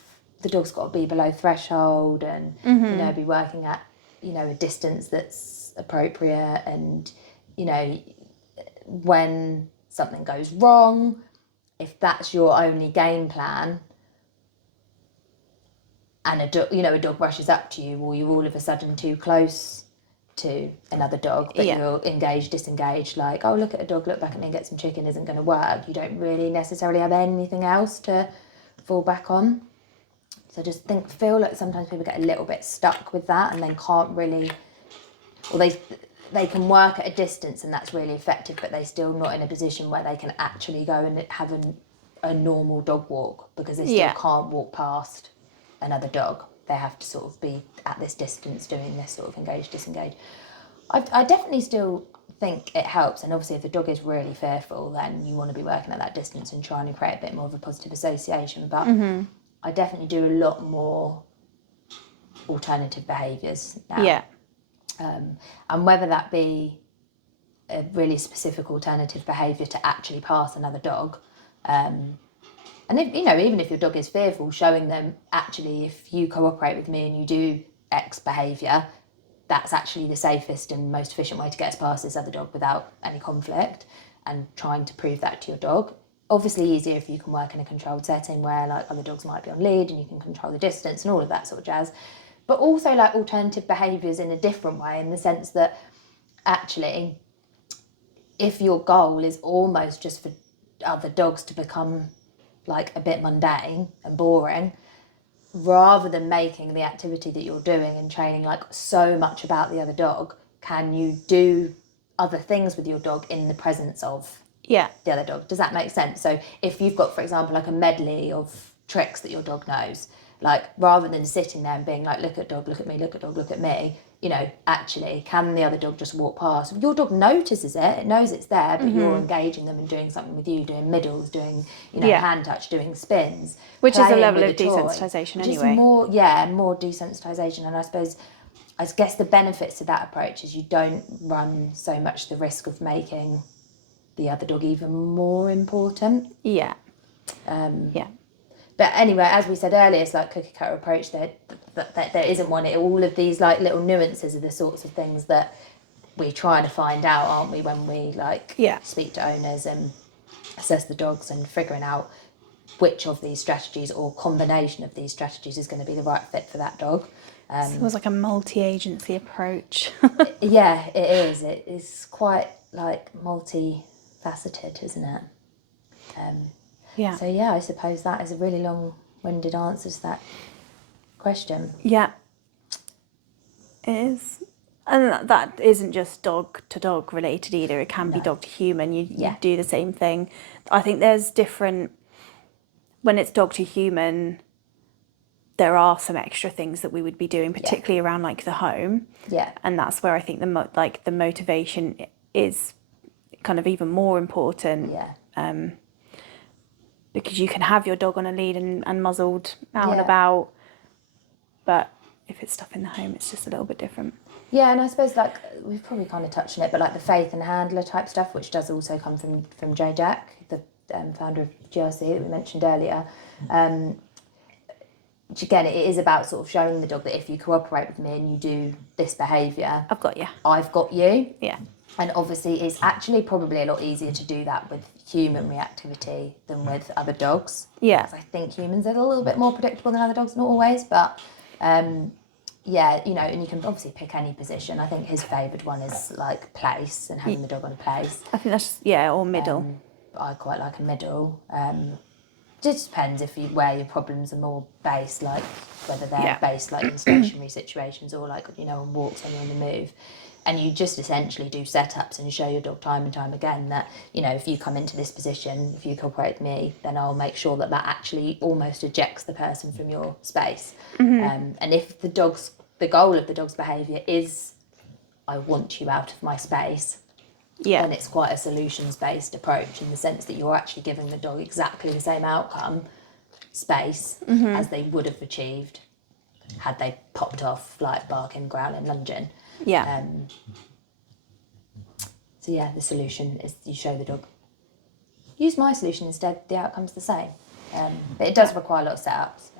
the dog's got to be below threshold and, you know, be working at, you know, a distance that's appropriate. And, you know, when something goes wrong, if that's your only game plan and a dog rushes up to you, or you're all of a sudden too close to another dog, but you're engaged, disengaged, like, oh, look at a dog, look back at me and get some chicken, isn't going to work. You don't really necessarily have anything else to fall back on. So I just feel like sometimes people get a little bit stuck with that and then can't really, or they can work at a distance and that's really effective, but they're still not in a position where they can actually go and have a normal dog walk, because they still can't walk past another dog. They have to sort of be at this distance doing this sort of engage, disengage. I definitely still think it helps, and obviously if the dog is really fearful, then you want to be working at that distance and trying to create a bit more of a positive association. But I definitely do a lot more alternative behaviours now. And whether that be a really specific alternative behaviour to actually pass another dog, and if, you know, even if your dog is fearful, showing them actually, if you cooperate with me and you do X behaviour, that's actually the safest and most efficient way to get us past this other dog without any conflict, and trying to prove that to your dog. Obviously easier if you can work in a controlled setting where like other dogs might be on lead and you can control the distance and all of that sort of jazz. But also like alternative behaviours in a different way, in the sense that actually if your goal is almost just for other dogs to become like a bit mundane and boring, rather than making the activity that you're doing and training like so much about the other dog, can you do other things with your dog in the presence of Yeah. the other dog? Does that make sense? So if you've got, for example, like a medley of tricks that your dog knows, like rather than sitting there and being like, look at dog, look at me, look at dog, look at me, you know, actually, can the other dog just walk past? Your dog notices it knows it's there, but you're engaging them and doing something with you, doing middles, doing, you know, hand touch, doing spins. Which is a playing level with of the toy, desensitisation which is anyway. more desensitisation. And I guess the benefits to that approach is you don't run so much the risk of making the other dog even more important. Yeah. But anyway, as we said earlier, it's like cookie cutter approach. There isn't one. All of these like little nuances are the sorts of things that we're trying to find out, aren't we, when we like speak to owners and assess the dogs and figuring out which of these strategies or combination of these strategies is going to be the right fit for that dog. So it was like a multi-agency approach. Yeah, it is. It is quite like multifaceted, isn't it? Yeah. So yeah, I suppose that is a really long-winded answer to that question. Yeah. It is. And that isn't just dog to dog related either. It can be dog to human. You do the same thing. I think there's different, when it's dog to human, there are some extra things that we would be doing, particularly around like the home. Yeah. And that's where I think the motivation is kind of even more important. Yeah. Because you can have your dog on a lead and muzzled out and about, but if it's stuff in the home, it's just a little bit different. Yeah, and I suppose like we've probably kind of touched on it, but like the faith and handler type stuff, which does also come from Joe Jack, the founder of GRC that we mentioned earlier. Which again, it is about sort of showing the dog that if you cooperate with me and you do this behaviour, I've got you. I've got you. Yeah. And obviously it's actually probably a lot easier to do that with human reactivity than with other dogs. Yeah. Because I think humans are a little bit more predictable than other dogs, not always, but yeah, you know, and you can obviously pick any position. I think his favoured one is like place and having the dog on a place. I think that's, or middle. I quite like a middle. Just depends where your problems are more based, like whether they're based like in stationary situations or like, you know, on walks when you're on the move. And you just essentially do setups and show your dog time and time again that, you know, if you come into this position, if you cooperate with me, then I'll make sure that actually almost ejects the person from your space. And if the goal of the dog's behaviour is, I want you out of my space, then it's quite a solutions-based approach in the sense that you're actually giving the dog exactly the same outcome, space, as they would have achieved had they popped off, like barking, growling, lunging. Yeah. So yeah, the solution is you show the dog. Use my solution instead, the outcome's the same. But it does require a lot of setups.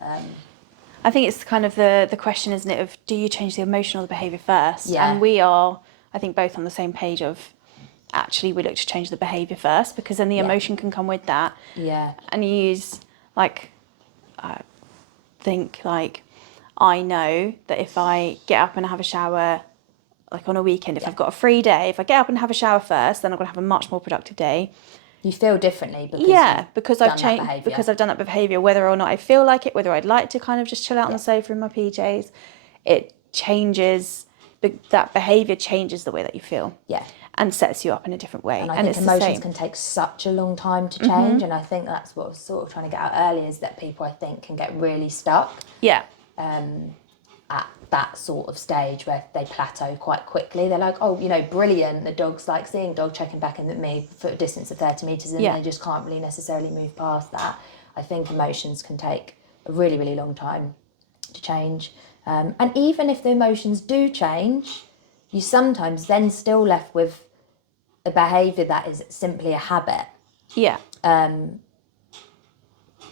I think it's kind of the question, isn't it, of do you change the emotion or the behaviour first? Yeah. And we are, I think, both on the same page of actually we look to change the behaviour first, because then the emotion can come with that. Yeah. And you use, like, I think, like, I know that if I get up and have a shower, like on a weekend, if I've got a free day, if I get up and have a shower first, then I'm going to have a much more productive day. You feel differently because I've changed, because I've done that behaviour, whether or not I feel like it, whether I'd like to kind of just chill out on the sofa in my PJs, it changes, that behaviour changes the way that you feel. Yeah. And sets you up in a different way. And I think emotions can take such a long time to change, and I think that's what I was sort of trying to get out earlier, is that people, I think, can get really stuck. Yeah. At that sort of stage where they plateau quite quickly. They're like, oh, you know, brilliant. The dog's like seeing dog checking back in at me for a distance of 30 metres, and they just can't really necessarily move past that. I think emotions can take a really, really long time to change. And even if the emotions do change, you sometimes then still left with a behaviour that is simply a habit. Yeah.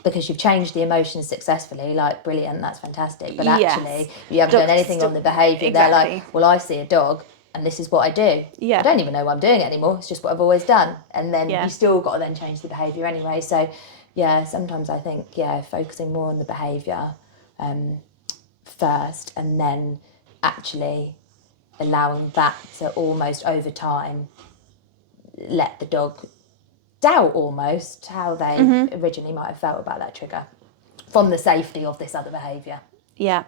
Because you've changed the emotions successfully, like, brilliant, that's fantastic. But actually, you haven't done anything on the behaviour. Exactly. They're like, well, I see a dog and this is what I do. Yeah. I don't even know why I'm doing it anymore. It's just what I've always done. And then you still got to then change the behaviour anyway. So, yeah, sometimes I think, focusing more on the behaviour first, and then actually allowing that to almost over time let the dog doubt almost how they originally might have felt about that trigger from the safety of this other behaviour. Yeah.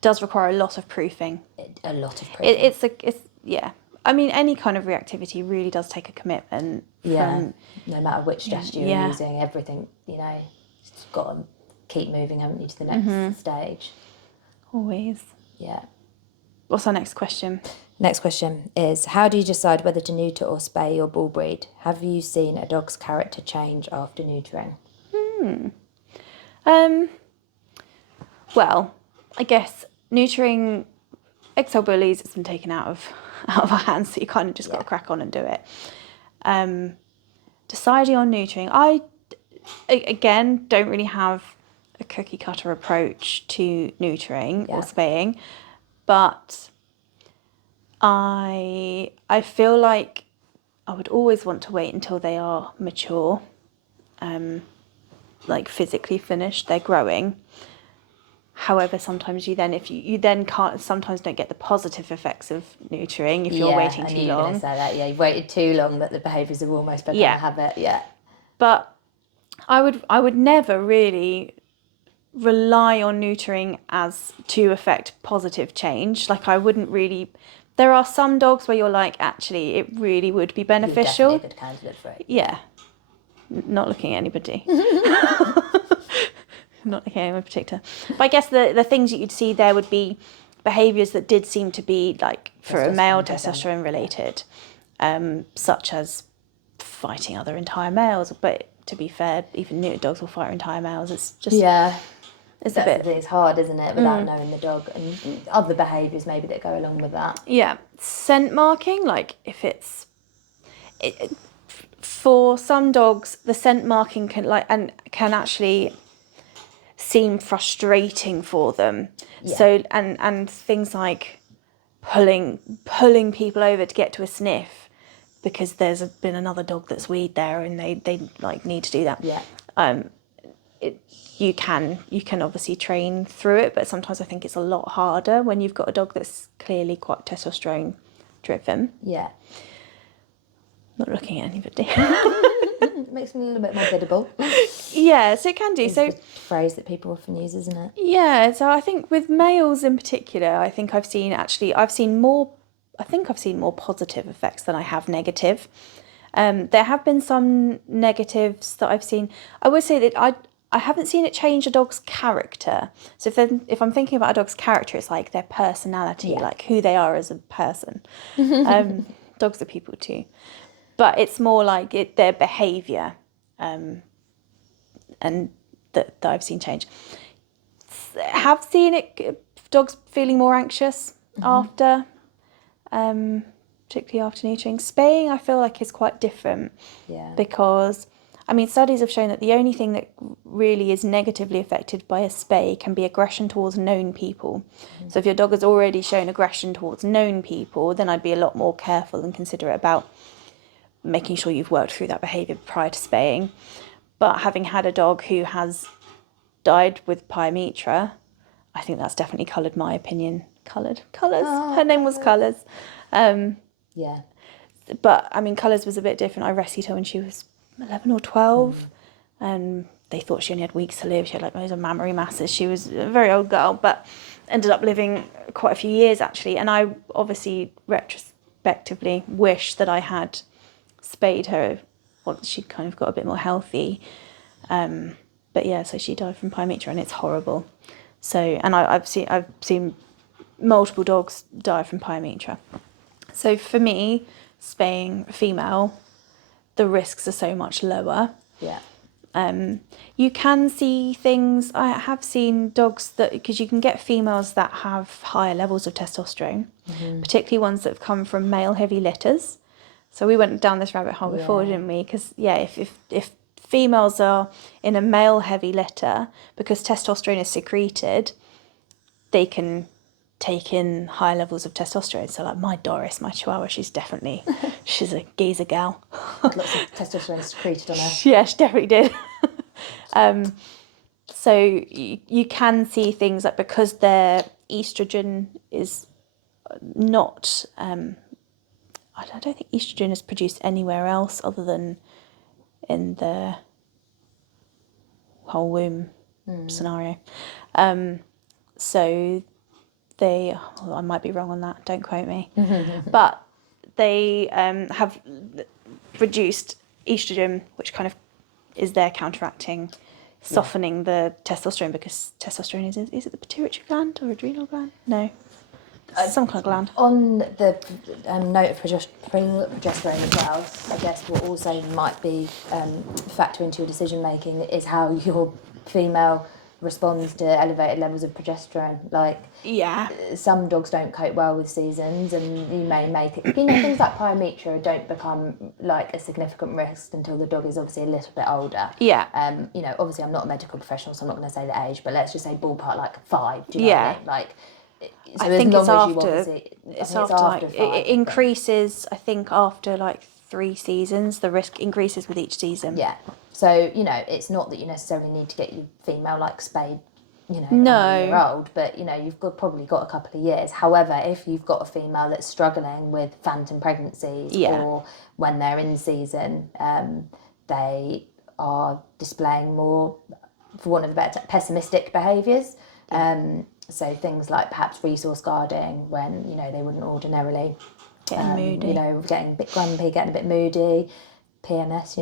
Does require a lot of proofing. A lot of proofing. It's yeah. I mean, any kind of reactivity really does take a commitment. No matter which strategy Yeah. you're using, everything, you've got to keep moving, haven't you, to the next stage. Always. Yeah. What's our next question? Next question is, how do you decide whether to neuter or spay your bull breed? Have you seen a dog's character change after neutering? Well, I guess neutering XL bullies has been taken out of our hands, so you kind of just got to crack on and do it. Deciding on neutering, I again don't really have a cookie cutter approach to neutering or spaying, but I feel like I would always want to wait until they are mature, like physically finished, they're growing. However, sometimes you then can't, sometimes don't get the positive effects of neutering if you're waiting too long. Yeah, I knew you were going to say that. Yeah, you've waited too long that the behaviours have almost become a habit. Yeah. But I would never really rely on neutering as to affect positive change. Like I wouldn't really. There are some dogs where you're like, actually, it really would be beneficial. You're definitely a good candidate for it. Yeah. Not looking at anybody. Not looking at anyone in particular. But I guess the things that you'd see there would be behaviours that did seem to be like for a male testosterone related, such as fighting other entire males. But to be fair, even neuter dogs will fight entire males. It's just it's a bit. It's hard, isn't it, without knowing the dog and other behaviours maybe that go along with that. Yeah, scent marking, like if it's for some dogs, the scent marking can actually seem frustrating for them. Yeah. So and things like pulling people over to get to a sniff because there's been another dog that's weed there and they like need to do that. Yeah. You can obviously train through it, but sometimes I think it's a lot harder when you've got a dog that's clearly quite testosterone driven. Yeah. Not looking at anybody. It makes me a little bit more biddable. Yeah, so it can do. It's so the phrase that people often use, isn't it? Yeah, so I think with males in particular, I think I've seen more positive effects than I have negative. There have been some negatives that I've seen. I would say that I haven't seen it change a dog's character. So if I'm thinking about a dog's character, it's like their personality, like who they are as a person. Dogs are people too. But it's more like their behaviour and that I've seen change. Have seen dogs feeling more anxious after, particularly after neutering. Spaying, I feel like is quite different. Yeah. Because, I mean, studies have shown that the only thing that really is negatively affected by a spay can be aggression towards known people. So if your dog has already shown aggression towards known people, then I'd be a lot more careful and considerate about making sure you've worked through that behaviour prior to spaying. But having had a dog who has died with pyometra, I think that's definitely coloured my opinion. Colours. Oh, her name was Colours. Yeah. But I mean, Colours was a bit different. I rescued her when she was 11 or 12, and they thought she only had weeks to live. She had like loads of mammary masses. She was a very old girl, but ended up living quite a few years actually. And I obviously retrospectively wish that I had spayed her once she kind of got a bit more healthy. But yeah, so she died from pyometra, and it's horrible. So, and I've seen multiple dogs die from pyometra. So for me, spaying a female, the risks are so much lower. Yeah. You can see things. I have seen dogs because you can get females that have higher levels of testosterone, particularly ones that have come from male heavy litters. So we went down this rabbit hole before, didn't we? Because if females are in a male heavy litter, because testosterone is secreted, they can take in high levels of testosterone. So like my Doris, my Chihuahua, she's a geezer gal. Lots of testosterone secreted on her. Yeah, she definitely did. So you can see things like, because their estrogen is not I don't think estrogen is produced anywhere else other than in the whole womb scenario. So I might be wrong on that, don't quote me, but they have reduced estrogen, which kind of is there counteracting, softening the testosterone, because testosterone is it the pituitary gland or adrenal gland? No, some kind of gland. On the note of progesterone as well, I guess what also might be factor into your decision making is how your female responds to elevated levels of progesterone. Like, some dogs don't cope well with seasons, and you may make it, things like pyometra don't become like a significant risk until the dog is obviously a little bit older. Obviously I'm not a medical professional, so I'm not going to say the age, but let's just say ballpark like 5. Do you know what I mean? Like, so I think it's after 5, it increases, I think, after like 3 seasons. The risk increases with each season. Yeah. So, it's not that you necessarily need to get your female like spayed, No. a year old, but you've probably got a couple of years. However, if you've got a female that's struggling with phantom pregnancies or when they're in season, they are displaying more, for want of a better, pessimistic behaviours. So things like perhaps resource guarding when, they wouldn't ordinarily. Getting moody. Getting a bit grumpy, getting a bit moody. PMS,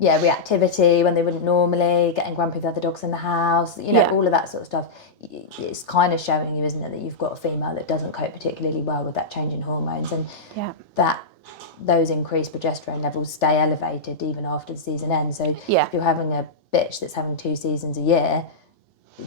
reactivity when they wouldn't normally, getting grumpy with other dogs in the house, all of that sort of stuff. It's kind of showing you, isn't it, that you've got a female that doesn't cope particularly well with that change in hormones, and that those increased progesterone levels stay elevated even after the season ends. So if you're having a bitch that's having 2 seasons a year,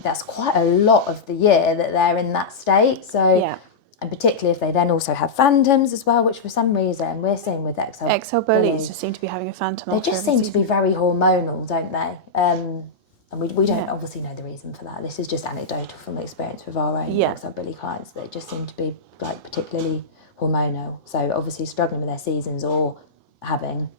that's quite a lot of the year that they're in that state. So and particularly if they then also have phantoms as well, which for some reason we're seeing with XL bullies just seem to be having a phantom. They just seem to be very hormonal, don't they? And we don't obviously know the reason for that. This is just anecdotal from experience with our own XL bully clients. They just seem to be like particularly hormonal. So obviously struggling with their seasons or having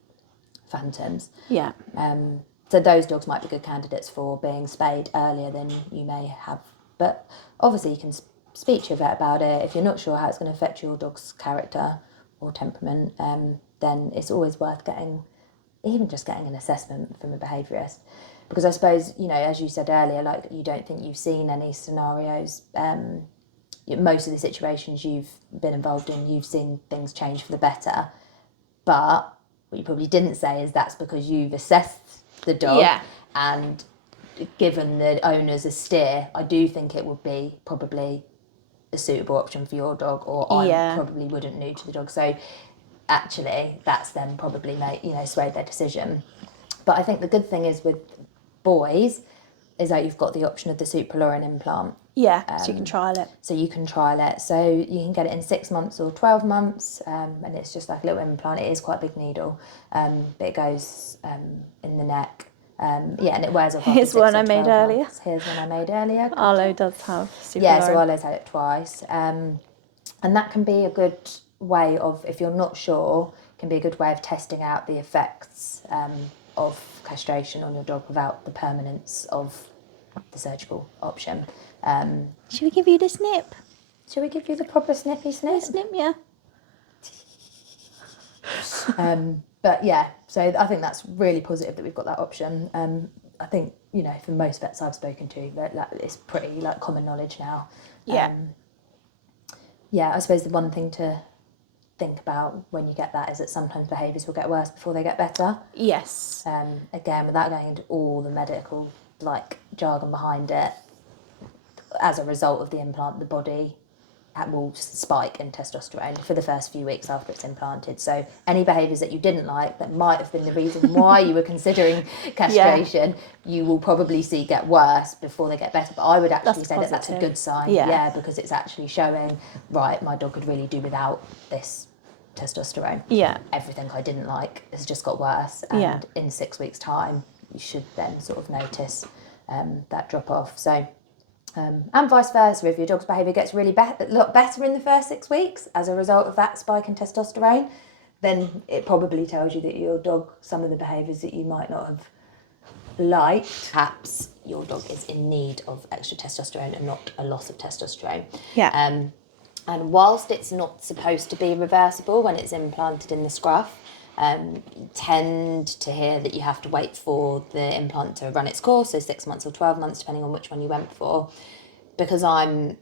phantoms. So those dogs might be good candidates for being spayed earlier than you may have. But obviously you can speak to your vet about it. If you're not sure how it's going to affect your dog's character or temperament, then it's always worth getting an assessment from a behaviourist. Because I suppose, as you said earlier, like, you don't think you've seen any scenarios, most of the situations you've been involved in, you've seen things change for the better. But what you probably didn't say is that's because you've assessed the dog and given the owners a steer. I do think it would be probably a suitable option for your dog, or I probably wouldn't neuter the dog. So actually that's them probably swayed their decision. But I think the good thing is with boys is that you've got the option of the supralorin implant. So you can trial it. So you can trial it. So you can get it in 6 months or 12 months, and it's just like a little implant. It is quite a big needle, but it goes in the neck. And it wears off. Here's one I made earlier. Here's one I made earlier. Arlo does have supralorin. Yeah, so Arlo's had it twice. And that can be a good way of, if you're not sure, can be a good way of testing out the effects of castration on your dog without the permanence of the surgical option. Should we give you the snip? Should we give you the proper snippy snip? Snip, yeah. But yeah, so I think that's really positive that we've got that option. I think, for most vets I've spoken to, that it's pretty like common knowledge now. I suppose the one thing to think about when you get that is that sometimes behaviours will get worse before they get better. Yes. Again, without going into all the medical like jargon behind it, as a result of the implant, the body will spike in testosterone for the first few weeks after it's implanted. So any behaviours that you didn't like that might have been the reason why you were considering castration, you will probably see get worse before they get better. But I would actually say that's a good sign. Because it's actually showing, right, my dog could really do without this testosterone. Everything I didn't like has just got worse. And in 6 weeks' time, you should then sort of notice that drop off. So and vice versa, if your dog's behaviour gets really a lot better in the first 6 weeks as a result of that spike in testosterone, then it probably tells you that your dog, some of the behaviours that you might not have liked, perhaps your dog is in need of extra testosterone and not a loss of testosterone. And whilst it's not supposed to be reversible when it's implanted in the scruff, you tend to hear that you have to wait for the implant to run its course, so 6 months or 12 months, depending on which one you went for. Because I'm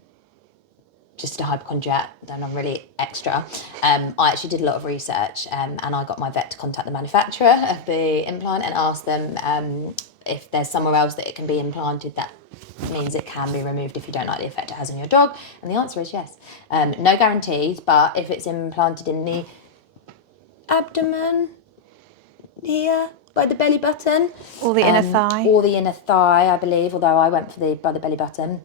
just a hypochondriac, then I'm really extra. I actually did a lot of research, and I got my vet to contact the manufacturer of the implant and ask them if there's somewhere else that it can be implanted that means it can be removed if you don't like the effect it has on your dog. And the answer is yes. No guarantees, but if it's implanted in the abdomen here by the belly button, Or the inner thigh. or the inner thigh, I believe, although I went for by the belly button,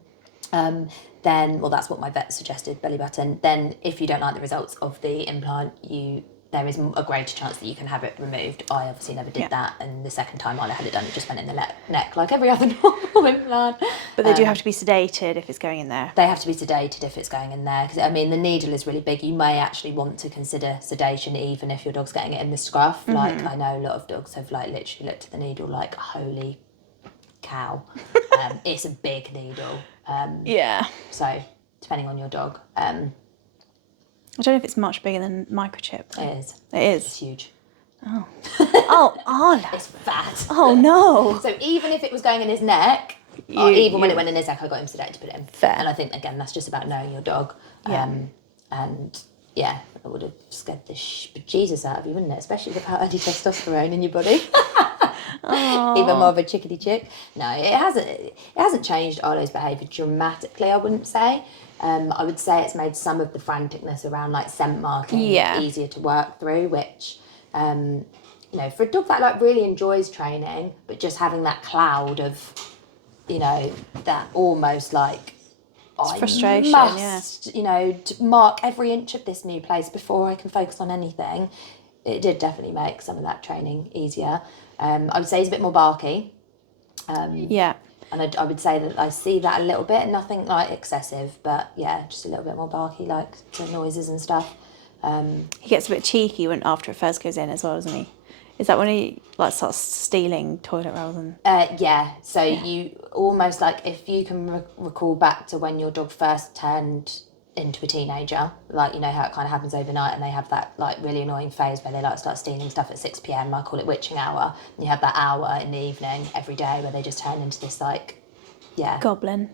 then, well, that's what my vet suggested, belly button. Then if you don't like the results of the implant, there is a greater chance that you can have it removed. I obviously never did that, and the second time I had it done, it just went in the neck like every other normal implant. But they do have to be sedated if it's going in there. They have to be sedated if it's going in there, because I mean the needle is really big. You may actually want to consider sedation even if your dog's getting it in the scruff. Like I know a lot of dogs have like literally looked at the needle like, holy cow. It's a big needle. So depending on your dog. I don't know if it's much bigger than microchip. It is. It is. It's huge. Oh. Oh, Arla. It's fat. Oh, no. So even if it was going in his neck, or even when it went in his neck, I got him sedated to put it in. Fair. And I think, again, that's just about knowing your dog. And yeah, it would have scared the bejesus out of you, wouldn't it? Especially without any testosterone in your body. Even more of a chickadee chick. No, it hasn't changed Arlo's behaviour dramatically, I wouldn't say. I would say it's made some of the franticness around like scent marking easier to work through, which for a dog that like really enjoys training, but just having that cloud of that almost like frustration, must to mark every inch of this new place before I can focus on anything. It did definitely make some of that training easier. I would say he's a bit more barky. And I would say that I see that a little bit, nothing like excessive, but yeah, just a little bit more barky, like to noises and stuff. He gets a bit cheeky after it first goes in as well, doesn't he? Is that when he like starts stealing toilet rolls and? You almost like, if you can recall back to when your dog first turned into a teenager, like how it kind of happens overnight, and they have that like really annoying phase where they like start stealing stuff at 6 p.m. I call it witching hour. And you have that hour in the evening every day where they just turn into this like goblin.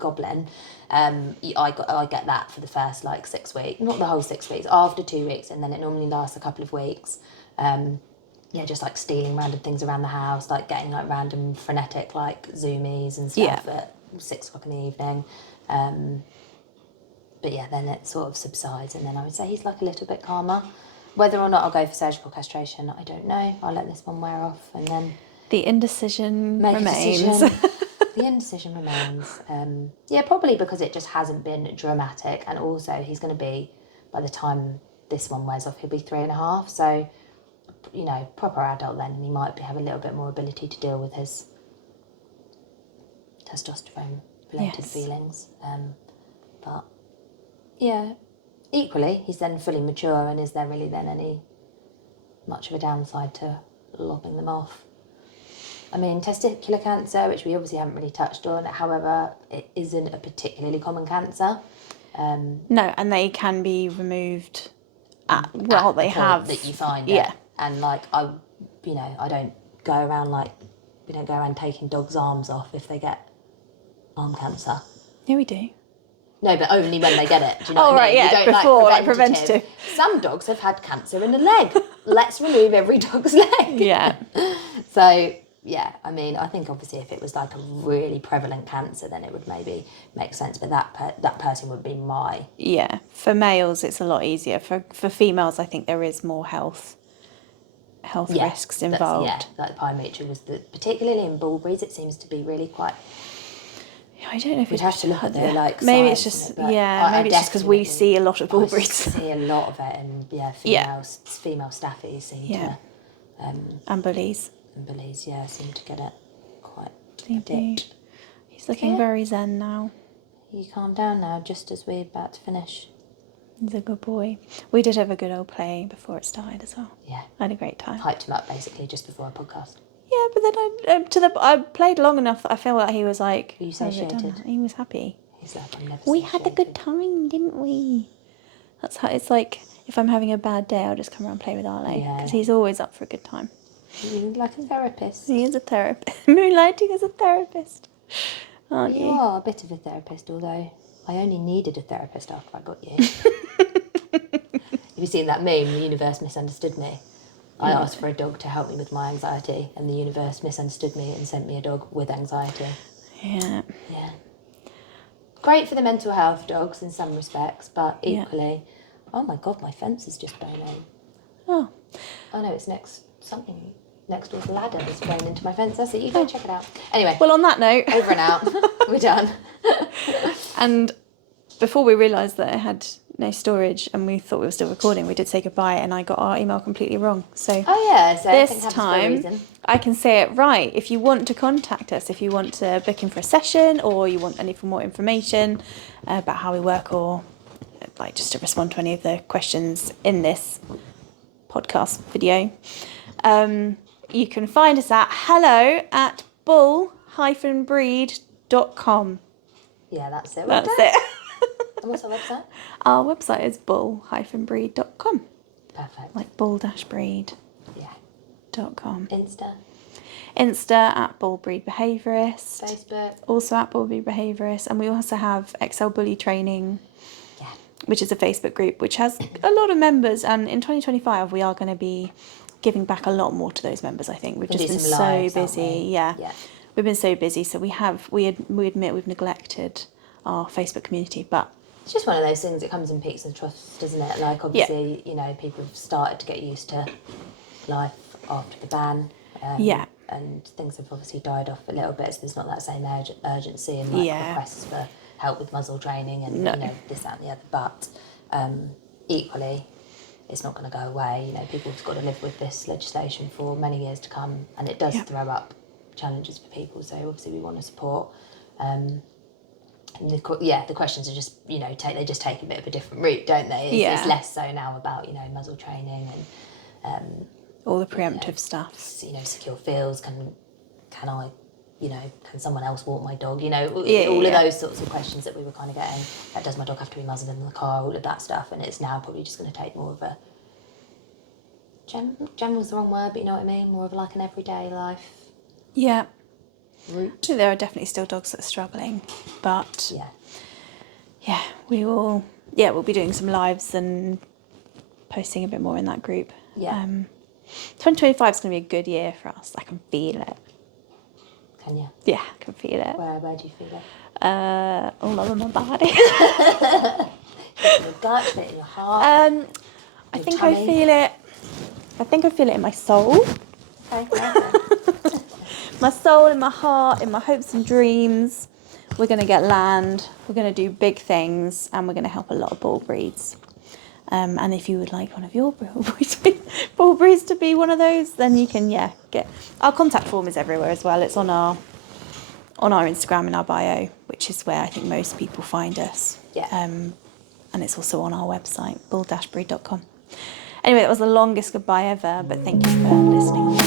I get that for the first like 6 weeks, not the whole 6 weeks, after 2 weeks, and then it normally lasts a couple of weeks. Just like stealing random things around the house, like getting like random frenetic like zoomies and stuff at 6 o'clock in the evening. But yeah, then it sort of subsides, and then I would say he's like a little bit calmer. Whether or not I'll go for surgical castration, I don't know. I'll let this one wear off and then the indecision remains. The indecision remains. Probably because it just hasn't been dramatic, and also he's going to be, by the time this one wears off, he'll be 3.5. So, proper adult then, and he might have a little bit more ability to deal with his testosterone-related feelings. But yeah, equally, he's then fully mature, and is there really then much of a downside to lopping them off? I mean, testicular cancer, which we obviously haven't really touched on, however, it isn't a particularly common cancer. No, and they can be removed they at the have. That you find it. And like, I don't go around we don't go around taking dogs' arms off if they get arm cancer. Yeah, we do. No, but only when they get it. Do you know what I mean? Right, yeah, before, like preventative. Some dogs have had cancer in the leg. Let's remove every dog's leg. Yeah. So, yeah, I mean, I think obviously if it was like a really prevalent cancer, then it would maybe make sense. But that person would be my... Yeah, for males, it's a lot easier. For females, I think there is more health risks involved. Like pyometry was particularly in bull breeds, it seems to be really quite... I don't know if we'd have to look at the like. Maybe it's just maybe it's just because we see a lot of bull breeds. I see a lot of it, and female staffies seem to. And bullies. And bullies, seem to get it quite a bit. He's looking very zen now. You calm down now, just as we're about to finish. He's a good boy. We did have a good old play before it started as well. Yeah, I had a great time. Hyped him up basically just before a podcast. Yeah, but then I played long enough that I feel like he was like... Were you satiated? He was happy. He's like, I'm never We had a good time, didn't we? That's how it's like. If I'm having a bad day, I'll just come around and play with Arlo because he's always up for a good time. He's like a therapist. He is a therapist. Moonlighting as a therapist, aren't you? You are a bit of a therapist, although I only needed a therapist after I got you. Have you seen that meme, the universe misunderstood me? I asked for a dog to help me with my anxiety, and the universe misunderstood me and sent me a dog with anxiety. Yeah. Yeah. Great for the mental health dogs in some respects, but equally, oh my God, my fence is just blown in. Oh. Oh no, it's next door's ladder is blown into my fence. That's it, you go check it out. Anyway. Well, on that note. Over and out. We're done. And before we realised that it had no storage and we thought we were still recording, we did say goodbye and I got our email completely wrong. So this time I can say it right. If you want to contact us, if you want to book in for a session or you want any more information about how we work or like just to respond to any of the questions in this podcast video, you can find us at hello@bull-breed.com. Yeah, that's it. That's it. And what's our website? Our website is bull-breed.com. Perfect. Like bull-breed. Yeah. .com. Insta at bullbreed behaviourist. Facebook. Also at bullbreed behaviourist. And we also have Excel Bully Training. Yeah. Which is a Facebook group which has a lot of members, and in 2025 we are going to be giving back a lot more to those members. I think we've just been so busy. Yeah, we've been so busy, so we admit we've neglected our Facebook community, but it's just one of those things. It comes in peaks and troughs, doesn't it? Like obviously, you know, people have started to get used to life after the ban. And things have obviously died off a little bit, so there's not that same urgency and requests for help with muzzle training and you know, this, that and the other, but equally it's not going to go away. You know, people have got to live with this legislation for many years to come, and it does throw up challenges for people, so obviously we want to support. And the questions are just, you know, they just take a bit of a different route, don't they? It's less so now about, you know, muzzle training and all the preemptive stuff. You know, secure fields, can I, you know, can someone else walk my dog? You know, all of those sorts of questions that we were kind of getting. Does my dog have to be muzzled in the car? All of that stuff. And it's now probably just going to take more of a, general's the wrong word, but you know what I mean? More of like an everyday life. Yeah. Route. There are definitely still dogs that are struggling, but we'll be doing some lives and posting a bit more in that group. 2025 is going to be a good year for us. I can feel it. Can you? Yeah, I can feel it. Where do you feel it? All over my body. In your gut, in your heart. I think I feel it in my soul. Okay. My soul, in my heart, in my hopes and dreams. We're going to get land. We're going to do big things, and we're going to help a lot of bull breeds. And if you would like one of your bull breeds to be one of those, then you can get our contact form is everywhere as well. It's on our Instagram in our bio, which is where I think most people find us. And it's also on our website, bull-breed.com. Anyway, that was the longest goodbye ever, but thank you for listening.